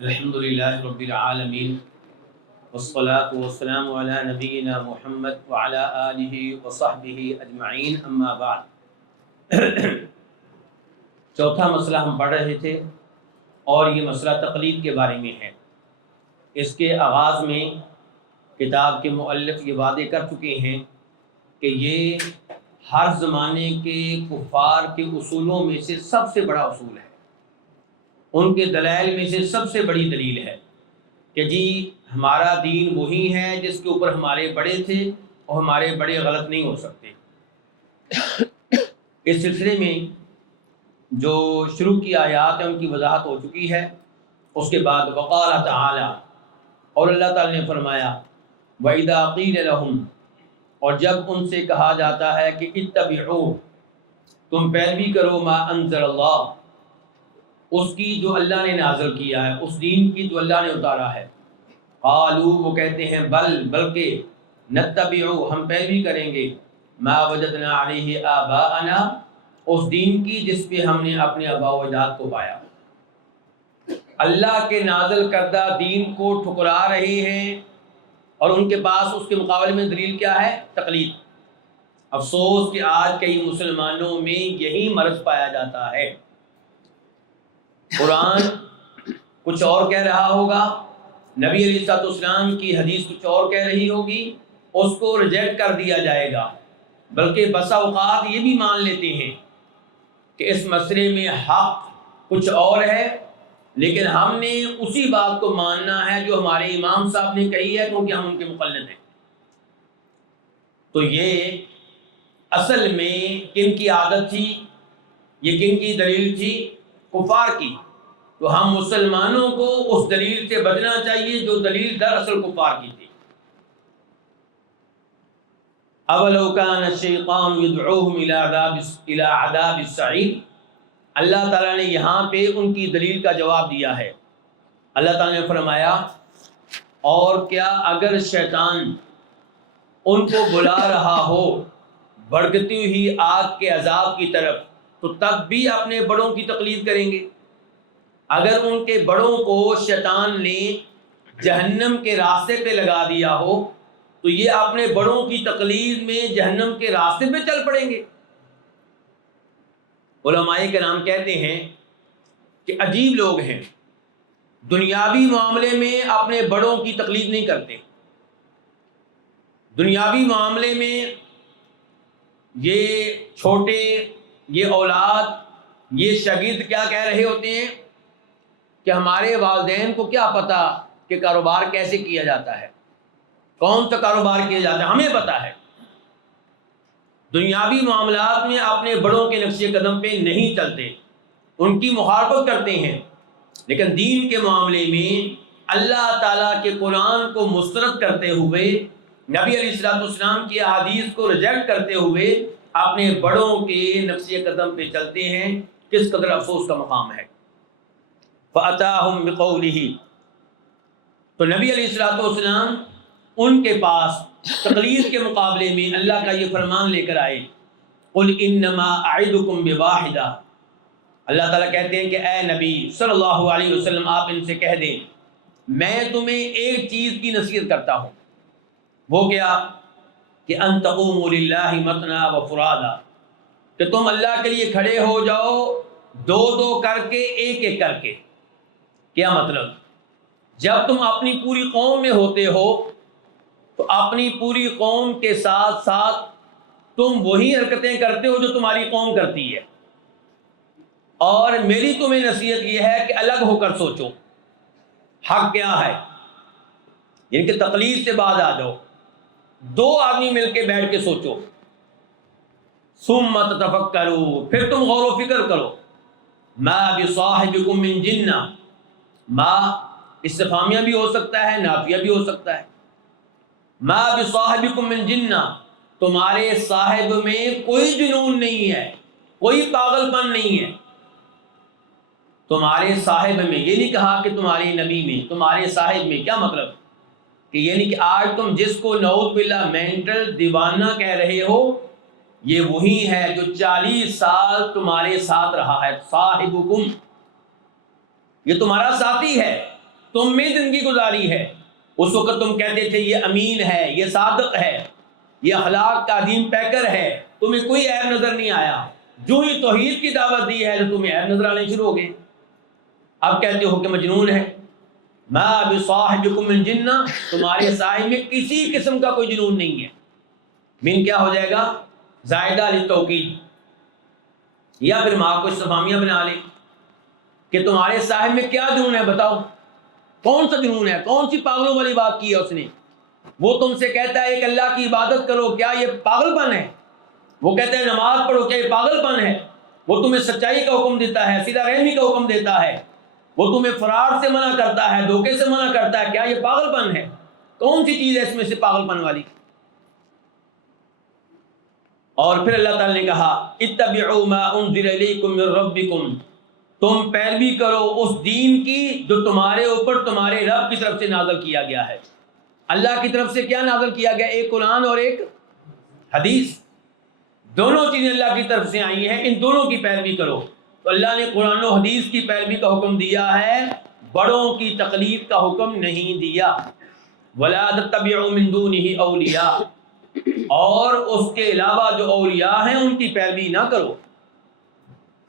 الحمدللہ رب العالمین والصلاة والسلام علی نبینا محمد وعلی آلہ وصحبہ اجمعین، اما بعد۔ چوتھا مسئلہ ہم پڑھ رہے تھے اور یہ مسئلہ تقلید کے بارے میں ہے۔ اس کے آغاز میں کتاب کے مؤلف یہ وعدے کر چکے ہیں کہ یہ ہر زمانے کے کفار کے اصولوں میں سے سب سے بڑا اصول ہے، ان کے دلائل میں سے سب سے بڑی دلیل ہے کہ جی ہمارا دین وہی ہے جس کے اوپر ہمارے بڑے تھے اور ہمارے بڑے غلط نہیں ہو سکتے۔ اس سلسلے میں جو شروع کی آیات ہیں ان کی وضاحت ہو چکی ہے۔ اس کے بعد وقال تعالی، اور اللہ تعالی نے فرمایا وَإِذَا قِيلَ لَهُمْ، اور جب ان سے کہا جاتا ہے کہ اتبعوا، تم پیروی کرو ما انزل اللہ، اس کی جو اللہ نے نازل کیا ہے، اس دین کی جو اللہ نے اتارا ہے۔ قالوا، وہ کہتے ہیں بلکہ نتبعو، ہم پیروی کریں گے ما وجدنا علیہ آباءنا، اس دین کی جس پہ ہم نے اپنے آباء و اجداد کو پایا۔ اللہ کے نازل کردہ دین کو ٹھکرا رہے ہیں اور ان کے پاس اس کے مقابلے میں دلیل کیا ہے؟ تقلید۔ افسوس کہ آج کئی مسلمانوں میں یہی مرض پایا جاتا ہے۔ قرآن کچھ اور کہہ رہا ہوگا، نبی علیہ الصلوۃ والسلام کی حدیث کچھ اور کہہ رہی ہوگی، اس کو ریجیکٹ کر دیا جائے گا، بلکہ بسا اوقات یہ بھی مان لیتے ہیں کہ اس مسئلے میں حق کچھ اور ہے، لیکن ہم نے اسی بات کو ماننا ہے جو ہمارے امام صاحب نے کہی ہے، کیونکہ ہم ان کے مقلد ہیں۔ تو یہ اصل میں کن کی عادت تھی، یہ کن کی دلیل تھی؟ کفار کی۔ تو ہم مسلمانوں کو اس دلیل سے بچنا چاہیے جو دلیل دراصل کفار کی تھی۔ اولو کان الشیطان یدعوہم الی عذاب السعیر، اللہ تعالیٰ نے یہاں پہ ان کی دلیل کا جواب دیا ہے۔ اللہ تعالیٰ نے فرمایا اور کیا اگر شیطان ان کو بلا رہا ہو بھڑکتی ہوئی آگ کے عذاب کی طرف، تو تب بھی اپنے بڑوں کی تقلید کریں گے۔ اگر ان کے بڑوں کو شیطان نے جہنم کے راستے پہ لگا دیا ہو تو یہ اپنے بڑوں کی تقلید میں جہنم کے راستے پہ چل پڑیں گے۔ علماء کرام کہتے ہیں کہ عجیب لوگ ہیں، دنیاوی معاملے میں اپنے بڑوں کی تقلید نہیں کرتے۔ دنیاوی معاملے میں یہ چھوٹے، یہ اولاد، یہ شاگرد کیا کہہ رہے ہوتے ہیں کہ ہمارے والدین کو کیا پتا کہ کاروبار کیسے کیا جاتا ہے، کون سا کاروبار کیا جاتا ہے، ہمیں پتا ہے۔ دنیاوی معاملات میں اپنے بڑوں کے نقش قدم پہ نہیں چلتے، ان کی مخالفت کرتے ہیں، لیکن دین کے معاملے میں اللہ تعالیٰ کے قرآن کو مسترد کرتے ہوئے، نبی علیہ الصلوۃ والسلام کی احادیث کو ریجیکٹ کرتے ہوئے اپنے بڑوں کے نقش قدم پہ چلتے ہیں۔ کس قدر افسوس کا مقام ہے۔ فَأَتَاهُمْ بِقَوْلِهِ، تو نبی علیہ الصلوۃ والسلام ان کے پاس تقلید کے مقابلے میں اللہ کا یہ فرمان لے کر آئے، قُلْ إِنَّمَا أَعِدُكُمْ بِوَاحِدَةٍ، اللہ تعالیٰ کہتے ہیں کہ اے نبی صلی اللہ علیہ وسلم آپ ان سے کہہ دیں میں تمہیں ایک چیز کی نصیحت کرتا ہوں، وہ کیا کہ ان تقوموا للہ مثنی وفرادا، کہ تم اللہ کے لیے کھڑے ہو جاؤ دو دو کر کے، ایک ایک کر کے۔ کیا مطلب؟ جب تم اپنی پوری قوم میں ہوتے ہو تو اپنی پوری قوم کے ساتھ ساتھ تم وہی حرکتیں کرتے ہو جو تمہاری قوم کرتی ہے، اور میری تمہیں نصیحت یہ ہے کہ الگ ہو کر سوچو حق کیا ہے، یعنی کہ تقلید سے باز آ جاؤ، دو آدمی مل کے بیٹھ کے سوچو، ثم تتفکروا، پھر تم غور و فکر کرو، ما بصاحبکم من جنہ، ما استفہامیہ بھی ہو سکتا ہے، نافیہ بھی ہو سکتا ہے۔ ما بصاحبکم من جنہ، تمہارے صاحب میں کوئی جنون نہیں ہے، کوئی پاگل پن نہیں ہے تمہارے صاحب میں۔ یہ نہیں کہا کہ تمہارے نبی میں، تمہارے صاحب میں۔ کیا مطلب؟ کہ یعنی کہ آج تم جس کو نعوذ باللہ مینٹل دیوانہ کہہ رہے ہو، یہ وہی ہے جو 40 سال تمہارے ساتھ رہا ہے۔ صاحبکم، یہ تمہارا ساتھی ہے، تم میں زندگی گزاری ہے، اس وقت تم کہتے تھے یہ امین ہے، یہ صادق ہے، یہ اخلاق کا عظیم پیکر ہے، تمہیں کوئی عیب نظر نہیں آیا۔ جو ہی توحید کی دعوت دی ہے تو تمہیں عیب نظر آنے شروع ہو گئے۔ اب کہتے ہو کہ مجنون ہے۔ ما بصاحبکم من جنہ، تمہارے صاحب میں کسی قسم کا کوئی جنون نہیں ہے۔ من کیا ہو جائے گا؟ زائدہ للتوکید، یا پھر ماں کو استفہامیہ بنا لے کہ تمہارے صاحب میں کیا جنون ہے، بتاؤ کون سا جنون ہے، کون سی پاگلوں والی بات کی ہے اس نے؟ وہ تم سے کہتا ہے ایک اللہ کی عبادت کرو، کیا یہ پاگل پن ہے؟ وہ کہتا ہے نماز پڑھو، کیا یہ پاگل پن ہے؟ وہ تمہیں سچائی کا حکم دیتا ہے، سیدھا رحمی کا حکم دیتا ہے، وہ تمہیں فرار سے منع کرتا ہے، دھوکے سے منع کرتا ہے، کیا یہ پاگل پن ہے؟ کون سی چیز ہے اس میں سے پاگل پن والی؟ اور پھر اللہ تعالی نے کہا اتبعوا ما انزل الیکم من ربکم، تم پیروی کرو اس دین کی جو تمہارے اوپر تمہارے رب کی طرف سے نازل کیا گیا ہے۔ اللہ کی طرف سے کیا نازل کیا گیا؟ ایک قرآن اور ایک حدیث، دونوں چیزیں اللہ کی طرف سے آئی ہیں، ان دونوں کی پیروی کرو۔ تو اللہ نے قرآن و حدیث کی پیروی کا حکم دیا ہے، بڑوں کی تقلید کا حکم نہیں دیا۔ وَلَا تَتَّبِعُوا مِن دُونِهِ أَوْلِيَاءَ، اور اس کے علاوہ جو اولیاء ہیں ان کی پیروی نہ کرو۔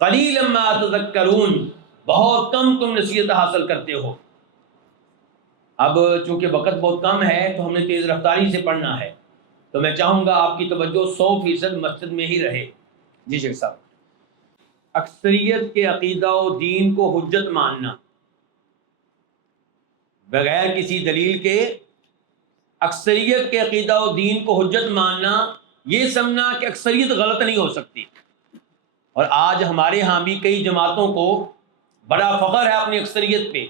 قَلِيلًا مَا تَذَكَّرُونَ، بہت کم تم نصیحت حاصل کرتے ہو۔ اب چونکہ وقت بہت کم ہے تو ہم نے تیز رفتاری سے پڑھنا ہے، تو میں چاہوں گا آپ کی توجہ 100% مسجد میں ہی رہے۔ جی شیخ صاحب۔ اکثریت کے عقیدہ و دین کو حجت ماننا بغیر کسی دلیل کے، اکثریت کے عقیدہ و دین کو حجت ماننا، یہ سمجھنا کہ اکثریت غلط نہیں ہو سکتی۔ اور آج ہمارے ہاں بھی کئی جماعتوں کو بڑا فخر ہے اپنی اکثریت پہ۔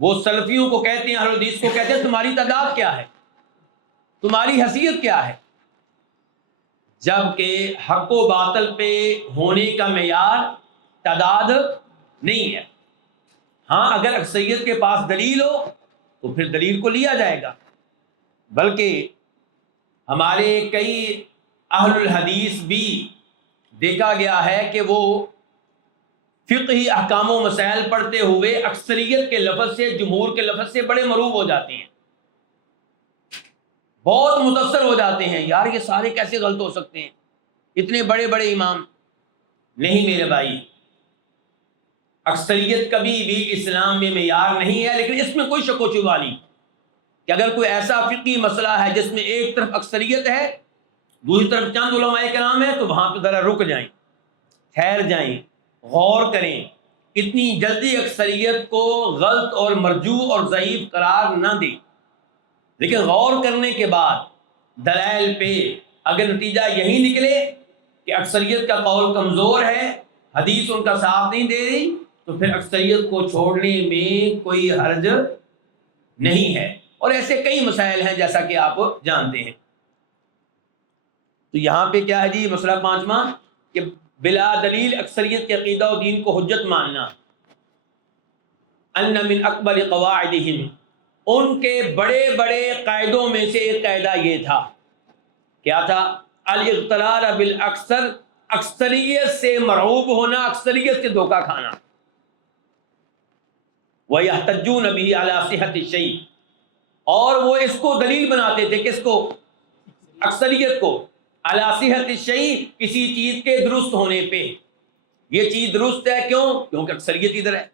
وہ سلفیوں کو کہتے ہیں، اہل حدیث کو کہتے ہیں تمہاری تعداد کیا ہے، تمہاری حیثیت کیا ہے، جبکہ حق و باطل پہ ہونے کا معیار تعداد نہیں ہے۔ ہاں اگر اکثریت کے پاس دلیل ہو تو پھر دلیل کو لیا جائے گا، بلکہ ہمارے کئی اہل الحدیث بھی دیکھا گیا ہے کہ وہ فقہی احکام و مسائل پڑھتے ہوئے اکثریت کے لفظ سے، جمہور کے لفظ سے بڑے مروب ہو جاتے ہیں، بہت متاثر ہو جاتے ہیں، یار یہ سارے کیسے غلط ہو سکتے ہیں، اتنے بڑے بڑے امام۔ نہیں میرے بھائی، اکثریت کبھی بھی اسلام میں معیار نہیں ہے، لیکن اس میں کوئی شک و شبہ نہیں کہ اگر کوئی ایسا فقہی مسئلہ ہے جس میں ایک طرف اکثریت ہے، دوسری طرف چند علماء کرام ہیں، تو وہاں پہ ذرا رک جائیں، ٹھہر جائیں، غور کریں، اتنی جلدی اکثریت کو غلط اور مرجوع اور ضعیف قرار نہ دیں، لیکن غور کرنے کے بعد دلائل پہ اگر نتیجہ یہی نکلے کہ اکثریت کا قول کمزور ہے، حدیث ان کا ساتھ نہیں دے رہی، تو پھر اکثریت کو چھوڑنے میں کوئی حرج نہیں ہے۔ اور ایسے کئی مسائل ہیں جیسا کہ آپ جانتے ہیں۔ تو یہاں پہ کیا ہے جی مسئلہ پانچواں، کہ بلا دلیل اکثریت کے عقیدہ و دین کو حجت ماننا۔ ان من اکبر قواعدہم، ان کے بڑے بڑے قاعدوں میں سے ایک قاعدہ یہ تھا، کیا تھا؟ الاغترار بالاکثر، اکثریت سے مرعوب ہونا، اکثریت سے دھوکہ کھانا۔ وَيَحْتَجُّونَ بِهِ عَلَى صِحَّةِ الشَّيْءِ، اور وہ اس کو دلیل بناتے تھے، کس کو؟ اکثریت کو، عَلَى صِحَّةِ الشَّيْءِ، کسی چیز کے درست ہونے پہ۔ یہ چیز درست ہے، کیوں؟ کیونکہ اکثریت ادھر ہے۔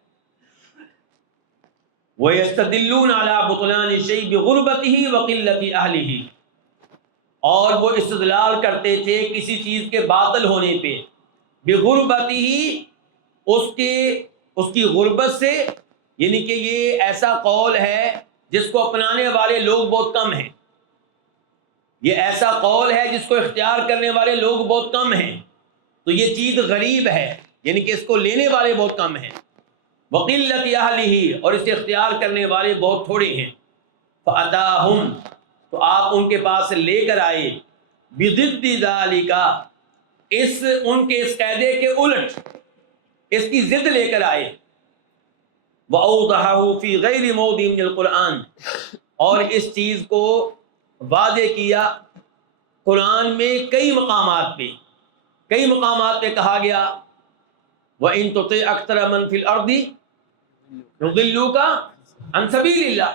وَيَسْتَدِلُّونَ عَلَى بُطْلَانِ الشَّيْءِ بِغُرْبَتِهِ وَقِلَّةِ أَهْلِهِ، اور وہ استدلال کرتے تھے کسی چیز کے باطل ہونے پہ، بِغُرْبَتِهِ، اس کی غربت سے، یعنی کہ یہ ایسا قول ہے جس کو اپنانے والے لوگ بہت کم ہیں، یہ ایسا قول ہے جس کو اختیار کرنے والے لوگ بہت کم ہیں، تو یہ چیز غریب ہے، یعنی کہ اس کو لینے والے بہت کم ہیں۔ وقلت اہلہ، اور اسے اختیار کرنے والے بہت تھوڑے ہیں۔ فاتاہم، تو آپ ان کے پاس لے کر آئے، بضد ذالک، ان کے اس قاعدے کے الٹ، اس کی ضد لے کر آئے۔ وَأَوْضَحَهُ فِي غَيْرِ مَوْضِعٍ مِّنَ الْقُرْآنِ، اور اس چیز کو واضح کیا قرآن میں کئی مقامات پہ کہا گیا وَإِن تُطِعْ أَكْثَرَ مَن فِي الْأَرْضِ يُضِلُّوكَ عن سبیل اللہ،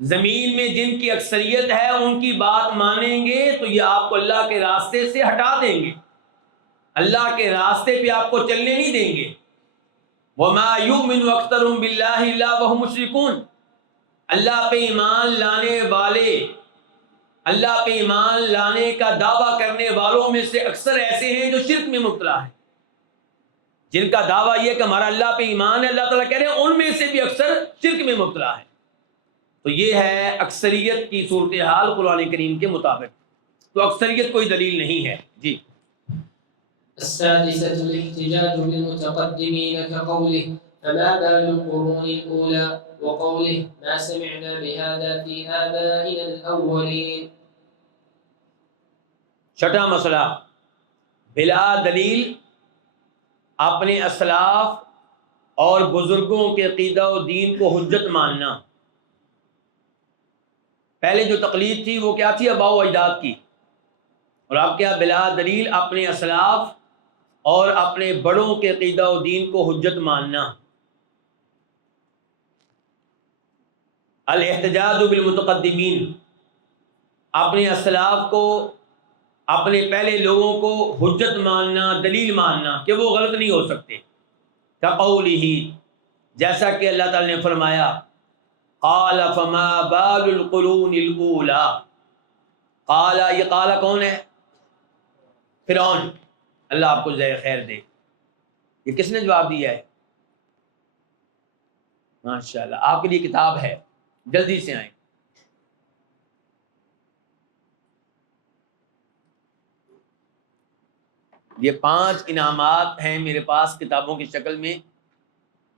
زمین میں جن کی اکثریت ہے ان کی بات مانیں گے تو یہ آپ کو اللہ کے راستے سے ہٹا دیں گے، اللہ کے راستے پہ آپ کو چلنے نہیں دیں گے۔ وَمَا يُؤْمِنُ أَكْثَرُهُم بِاللَّهِ إِلَّا وَهُمْ مُشْرِكُونَ، اللہ پہ ایمان لانے والے، اللہ پہ ایمان لانے کا دعویٰ کرنے والوں میں سے اکثر ایسے ہیں جو شرک میں مبتلا ہیں، جن کا دعویٰ یہ کہ ہمارا اللہ پہ ایمان ہے، اللہ تعالیٰ کہہ رہے ہیں ان میں سے بھی اکثر شرک میں مبتلا ہے۔ تو یہ ہے اکثریت کی صورتحال قرآن کریم کے مطابق، تو اکثریت کوئی دلیل نہیں ہے۔ جی السادسة الاحتجاج بالمتقدمين كقوله فما بال القرون الأولى وقوله ما سمعنا بهذا في آبائنا الأولين۔ چھٹا مسئلہ، بلا دلیل اپنے اسلاف اور بزرگوں کے عقیدہ و دین کو حجت ماننا۔ پہلے جو تقلید تھی وہ کیا تھی؟ آباء و اجداد کی، اور اب کیا؟ بلا دلیل اپنے اسلاف اور اپنے بڑوں کے عقیدہ و دین کو حجت ماننا۔ الاحتجاج بالمتقدمین، اپنے اسلاف کو، اپنے پہلے لوگوں کو حجت ماننا، دلیل ماننا کہ وہ غلط نہیں ہو سکتے۔ کقولہ، جیسا کہ اللہ تعالی نے فرمایا قال فما بال القرون الاولی، قال، یہ قال کون ہے؟ فرعون، اللہ آپ کو جزائے خیر دے۔ یہ کس نے جواب دیا ہے؟ ماشاءاللہ، آپ کے لیے کتاب ہے، جلدی سے آئیں۔ یہ 5 انعامات ہیں میرے پاس کتابوں کی شکل میں،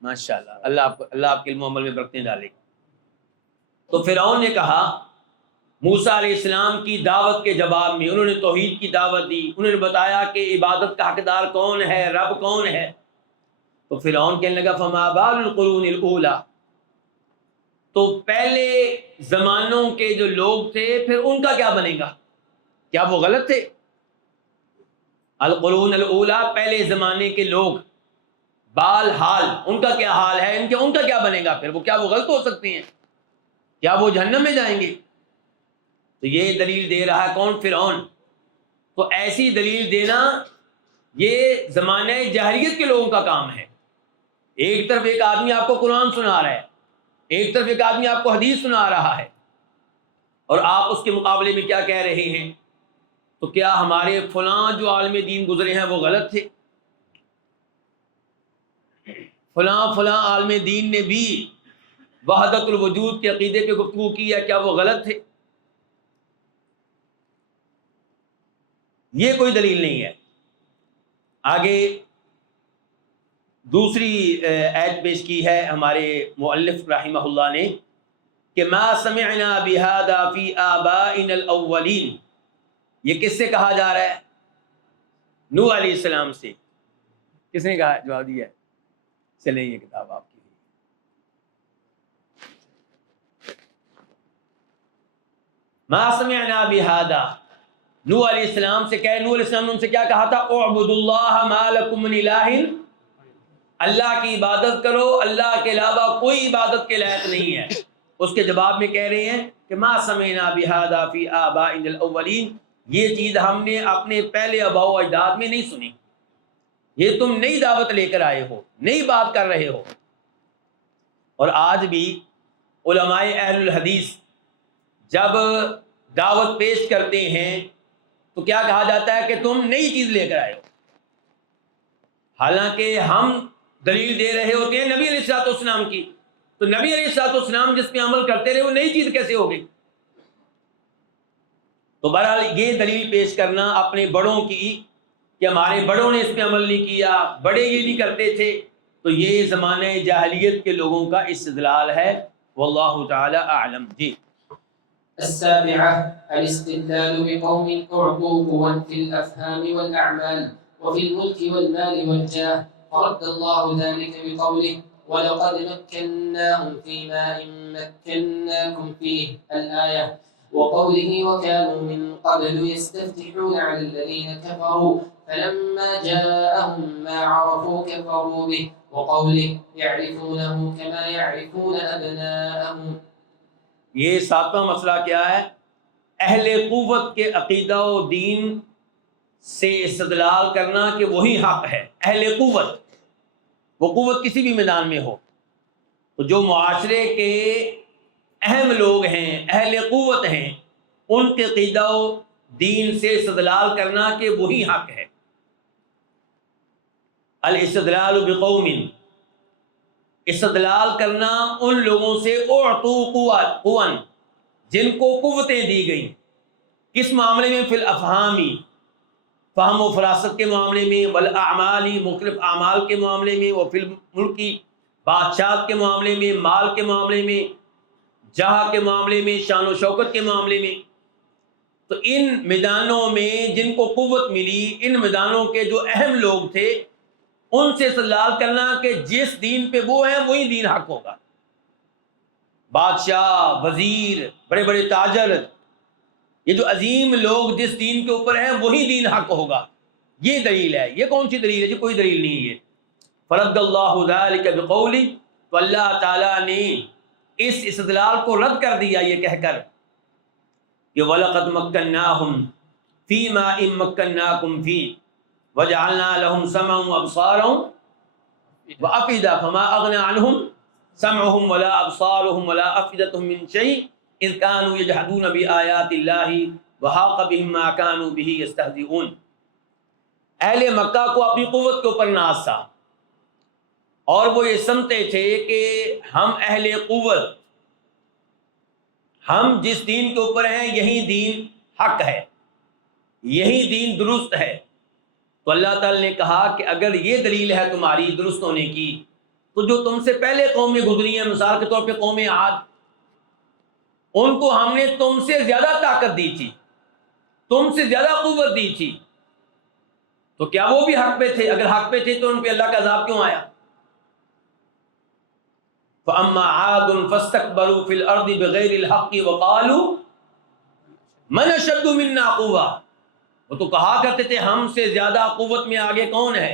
ماشاءاللہ، اللہ آپ کے علم و عمل میں برکتیں ڈالے گا۔ تو فرعون نے کہا موسیٰ علیہ السلام کی دعوت کے جواب میں، انہوں نے توحید کی دعوت دی، انہوں نے بتایا کہ عبادت کا حقدار کون ہے، رب کون ہے، تو فرعون کہنے لگا فما بال القرون الاولی، تو پہلے زمانوں کے جو لوگ تھے پھر ان کا کیا بنے گا؟ کیا وہ غلط تھے؟ القرون الاولی، پہلے زمانے کے لوگ، بال حال، ان کا کیا حال ہے، ان کا کیا بنے گا؟ پھر وہ کیا وہ غلط ہو سکتے ہیں؟ کیا وہ جہنم میں جائیں گے؟ تو یہ دلیل دے رہا ہے کون؟ فرعون۔ تو ایسی دلیل دینا یہ زمانہ جاہلیت کے لوگوں کا کام ہے۔ ایک طرف ایک آدمی آپ کو قرآن سنا رہا ہے، ایک طرف ایک آدمی آپ کو حدیث سنا رہا ہے، اور آپ اس کے مقابلے میں کیا کہہ رہے ہیں؟ تو کیا ہمارے فلاں جو عالم دین گزرے ہیں وہ غلط تھے؟ فلاں عالم دین نے بھی وحدت الوجود کے عقیدے پہ گفتگو کی ہے، کیا وہ غلط تھے؟ یہ کوئی دلیل نہیں ہے۔ آگے دوسری آیت پیش کی ہے ہمارے مؤلف رحمہ اللہ نے کہ ما سمعنا بہذا فی آبائنا الاولین، یہ کس سے کہا جا رہا ہے؟ نوح علیہ السلام سے۔ کس نے کہا؟ جواب دیا ہے۔ چلیں یہ کتاب آپ کی۔ ما سمعنا بہذا، نوح علیہ السلام سے کہے، نوح علیہ السلام نے ان سے کیا کہا تھا؟ اعبدوا اللہ ما لکم من الہ، اللہ کی عبادت کرو، اللہ کے علاوہ کوئی عبادت کے لائق نہیں ہے۔ اس کے جواب میں کہہ رہے ہیں کہ ما سمعنا بہذا فی آبائنا الاولین، یہ چیز ہم نے اپنے پہلے آباء و اجداد میں نہیں سنی، یہ تم نئی دعوت لے کر آئے ہو، نئی بات کر رہے ہو۔ اور آج بھی علماء اہل الحدیث جب دعوت پیش کرتے ہیں تو کیا کہا جاتا ہے کہ تم نئی چیز لے کر آئے ہو، حالانکہ ہم دلیل دے رہے ہوتے ہیں نبی علیہ الصلوۃ والسلام کی، تو نبی علیہ الصلوۃ والسلام جس پہ عمل کرتے رہے وہ نئی چیز کیسے ہو گئی؟ تو بہرحال یہ دلیل پیش کرنا اپنے بڑوں کی کہ ہمارے بڑوں نے اس پہ عمل نہیں کیا، بڑے یہ نہیں کرتے تھے، تو یہ زمانہ جاہلیت کے لوگوں کا استدلال ہے۔ واللہ تعالی اعلم۔ جی السابعة الاستدلال بقوم أعطوا قوا في الأفهام والأعمال وفي الملك والمال والجاه، فرد الله ذلك بقوله ولقد مكناهم فيما إن مكناكم فيه الآية، وقوله وكانوا من قبل يستفتحون على الذين كفروا فلما جاءهم ما عرفوا كفروا به وقوله يعرفونه كما يعرفون أبناءهم. یہ ساتواں مسئلہ کیا ہے؟ اہل قوت کے عقیدہ و دین سے استدلال کرنا کہ وہی حق ہے. اہل قوت، وہ قوت کسی بھی میدان میں ہو، تو جو معاشرے کے اہم لوگ ہیں، اہل قوت ہیں، ان کے عقیدہ و دین سے استدلال کرنا کہ وہی حق ہے. الاستدلال بقوم، استدلال کرنا ان لوگوں سے اعطوا قوا، جن کو قوتیں دی گئیں. کس معاملے میں؟ فی الافہامی، فہم و فراست کے معاملے میں، والاعمالی، مختلف اعمال کے معاملے میں، وفی الملکی، بادشاہت کے معاملے میں، مال کے معاملے میں، جاہ کے معاملے میں، شان و شوکت کے معاملے میں. تو ان میدانوں میں جن کو قوت ملی، ان میدانوں کے جو اہم لوگ تھے، ان سے استدلال کرنا کہ جس دین پہ وہ ہیں وہی دین حق ہوگا. بادشاہ، وزیر، بڑے بڑے تاجر، یہ جو عظیم لوگ جس دین کے اوپر ہیں وہی دین حق ہوگا. یہ دلیل ہے. یہ کون سی دلیل ہے جی؟ کوئی دلیل نہیں ہے. فرد اللہ ذلک بقولی، تو اللہ تعالیٰ نے اس استدلال کو رد کر دیا یہ کہہ کر کہ وَلَقَدْ مَكَّنَّاهُمْ فِي مَا إِن مَّكَّنَّاكُمْ فِيهِ وَجَعَلْنَا لَهُمْ سَمْعًا وَأَبْصَارًا وَأَفْئِدَةً فَمَا أَغْنَىٰ عَنْهُمْ سَمْعُهُمْ وَلَا أَبْصَارُهُمْ وَلَا أَفْئِدَةُهُم مِّن شَيْءٍ إِذْ كَانُوا يَجْحَدُونَ بِآيَاتِ اللَّهِ وَحَاقَ بِهِم مَّا كَانُوا بِهِ يَسْتَهْزِئُونَ. اہل مکہ کو اپنی قوت کے اوپر ناز تھا، اور وہ یہ سمجھتے تھے کہ ہم اہل قوت، ہم جس دین کے اوپر ہیں یہی دین حق ہے، یہی دین درست ہے. تو اللہ تعالی نے کہا کہ اگر یہ دلیل ہے تمہاری درست ہونے کی، تو جو تم سے پہلے قومیں گزری ہیں، مثال کے طور پہ قوم عاد، ان کو ہم نے تم سے زیادہ طاقت دی تھی، تم سے زیادہ قوت دی تھی، تو کیا وہ بھی حق پہ تھے؟ اگر حق پہ تھے تو ان پہ اللہ کا عذاب کیوں آیا؟ فَأَمَّا عَادٌ فَاسْتَكْبَرُوا فِي الْأَرْضِ بِغَيْرِ الْحَقِّ وَقَالُوا مَنْ أَشَدُّ مِنَّا قُوَّةً. وہ تو کہا کرتے تھے ہم سے زیادہ قوت میں آگے کون ہے؟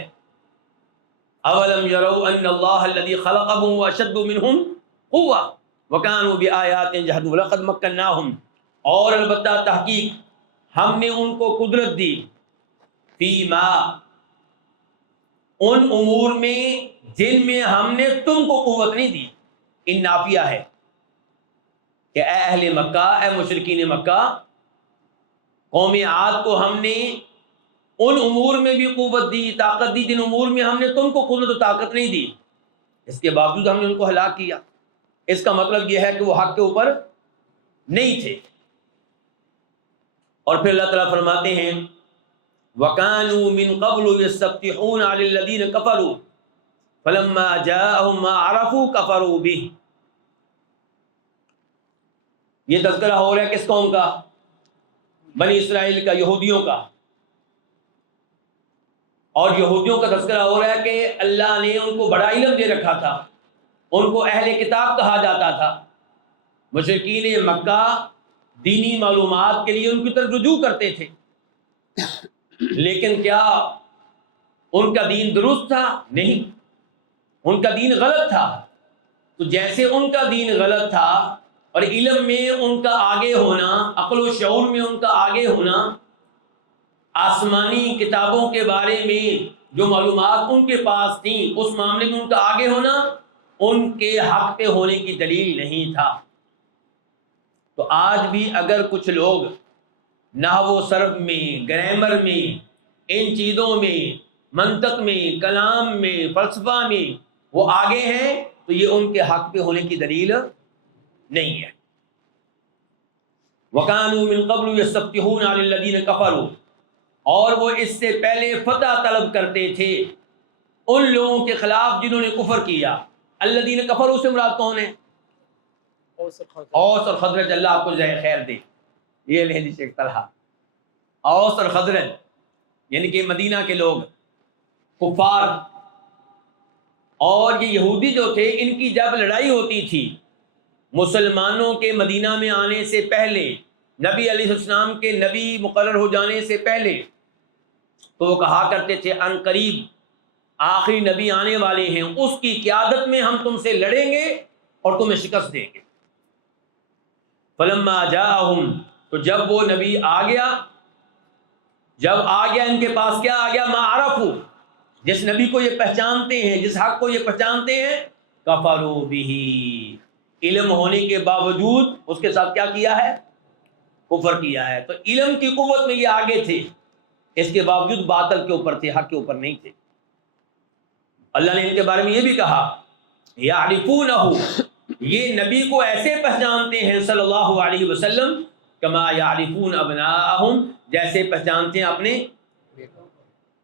اولم يروا ان اللہ الذي خلقهم هو اشد منهم قوة وكانوا بآياتنا يجحدون ولقد مكناهم، اور البتہ تحقیق ہم نے ان کو قدرت دی، فیما، ان امور میں جن میں ہم نے تم کو قوت نہیں دی. ان نافیہ ہے کہ اے اہل مکہ، اے مشرکین مکہ، قوم عاد کو ہم نے ان امور میں بھی قوت دی، طاقت دی جن امور میں ہم نے تم کو قوت و طاقت نہیں دی، اس کے باوجود ہم نے ان کو ہلاک کیا. اس کا مطلب یہ ہے کہ وہ حق کے اوپر نہیں تھے. اور پھر اللہ تعالیٰ فرماتے ہیں وَكَانُوا مِن قَبْلُ يَسْتَفْتِحُونَ عَلَى الَّذِينَ كَفَرُوا فَلَمَّا جَاءَهُم مَّا عَرَفُوا كَفَرُوا بِهِ. یہ تذکرہ ہو رہا ہے کس قوم کا؟ بنی اسرائیل کا، یہودیوں کا. اور یہودیوں کا تذکرہ ہو رہا ہے کہ اللہ نے ان کو بڑا علم دے رکھا تھا، ان کو اہل کتاب کہا جاتا تھا. مشرکین مکہ دینی معلومات کے لیے ان کی طرف رجوع کرتے تھے، لیکن کیا ان کا دین درست تھا؟ نہیں، ان کا دین غلط تھا. تو جیسے ان کا دین غلط تھا اور علم میں ان کا آگے ہونا، عقل و شعور میں ان کا آگے ہونا، آسمانی کتابوں کے بارے میں جو معلومات ان کے پاس تھیں اس معاملے میں ان کا آگے ہونا ان کے حق پہ ہونے کی دلیل نہیں تھا. تو آج بھی اگر کچھ لوگ نحو و صرف میں، گرامر میں، ان چیزوں میں، منطق میں، کلام میں، فلسفہ میں وہ آگے ہیں، تو یہ ان کے حق پہ ہونے کی دلیل نہیں ہے. وَكَانُوا مِن قَبْلُ يَسْتَفْتِحُونَ عَلَى الَّذِينَ كَفَرُوا، اور وہ اس سے پہلے فتح طلب کرتے تھے ان لوگوں کے خلاف جنہوں نے کفر کیا. الذین کفروا سے مراد کون ہے؟ اوس اور خزرج. اللہ آپ کو جزائے خیر دے. یہ لیں جی شیخ طلحہ، اوس اور خزرج یعنی کہ مدینہ کے لوگ، کفار. اور یہ یہودی جو تھے، ان کی جب لڑائی ہوتی تھی مسلمانوں کے مدینہ میں آنے سے پہلے، نبی علیہ السلام کے نبی مقرر ہو جانے سے پہلے، تو وہ کہا کرتے تھے ان قریب آخری نبی آنے والے ہیں، اس کی قیادت میں ہم تم سے لڑیں گے اور تمہیں شکست دیں گے۔ فلما جاءہم، تو جب وہ نبی آ گیا، جب آ گیا ان کے پاس کیا آ گیا؟ ما عرفوا، جس نبی کو یہ پہچانتے ہیں، جس حق کو یہ پہچانتے ہیں، کفروا بہ، علم ہونے کے باوجود اس کے ساتھ کیا کیا ہے؟ کفر کیا ہے۔ تو علم کی قوت میں یہ آگے تھے، اس کے باوجود باطل کے اوپر تھے، حق کے اوپر نہیں تھے۔ اللہ نے ان کے بارے میں یہ بھی کہا یعرفونہ، یہ نبی کو ایسے پہچانتے ہیں صلی اللہ علیہ وسلم، کما یعرفون ابناءہم، جیسے پہچانتے ہیں اپنے،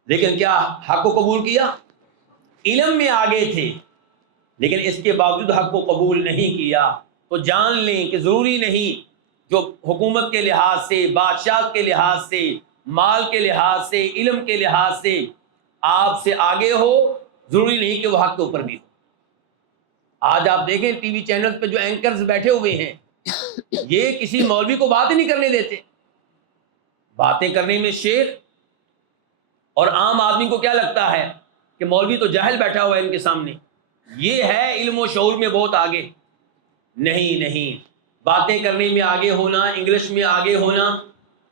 لیکن کیا حق کو قبول کیا؟ علم میں آگے تھے لیکن اس کے باوجود حق کو قبول نہیں کیا۔ تو جان لیں کہ ضروری نہیں جو حکومت کے لحاظ سے، بادشاہ کے لحاظ سے، مال کے لحاظ سے، علم کے لحاظ سے آپ سے آگے ہو، ضروری نہیں کہ وہ حق کے اوپر بھی ہو۔ آج آپ دیکھیں ٹی وی چینل پہ جو اینکرز بیٹھے ہوئے ہیں، یہ کسی مولوی کو بات ہی نہیں کرنے دیتے، باتیں کرنے میں شیر، اور عام آدمی کو کیا لگتا ہے کہ مولوی تو جاہل بیٹھا ہوا ہے ان کے سامنے، یہ ہے علم و شعور میں بہت آگے۔ نہیں، باتیں کرنے میں آگے ہونا، انگلش میں آگے ہونا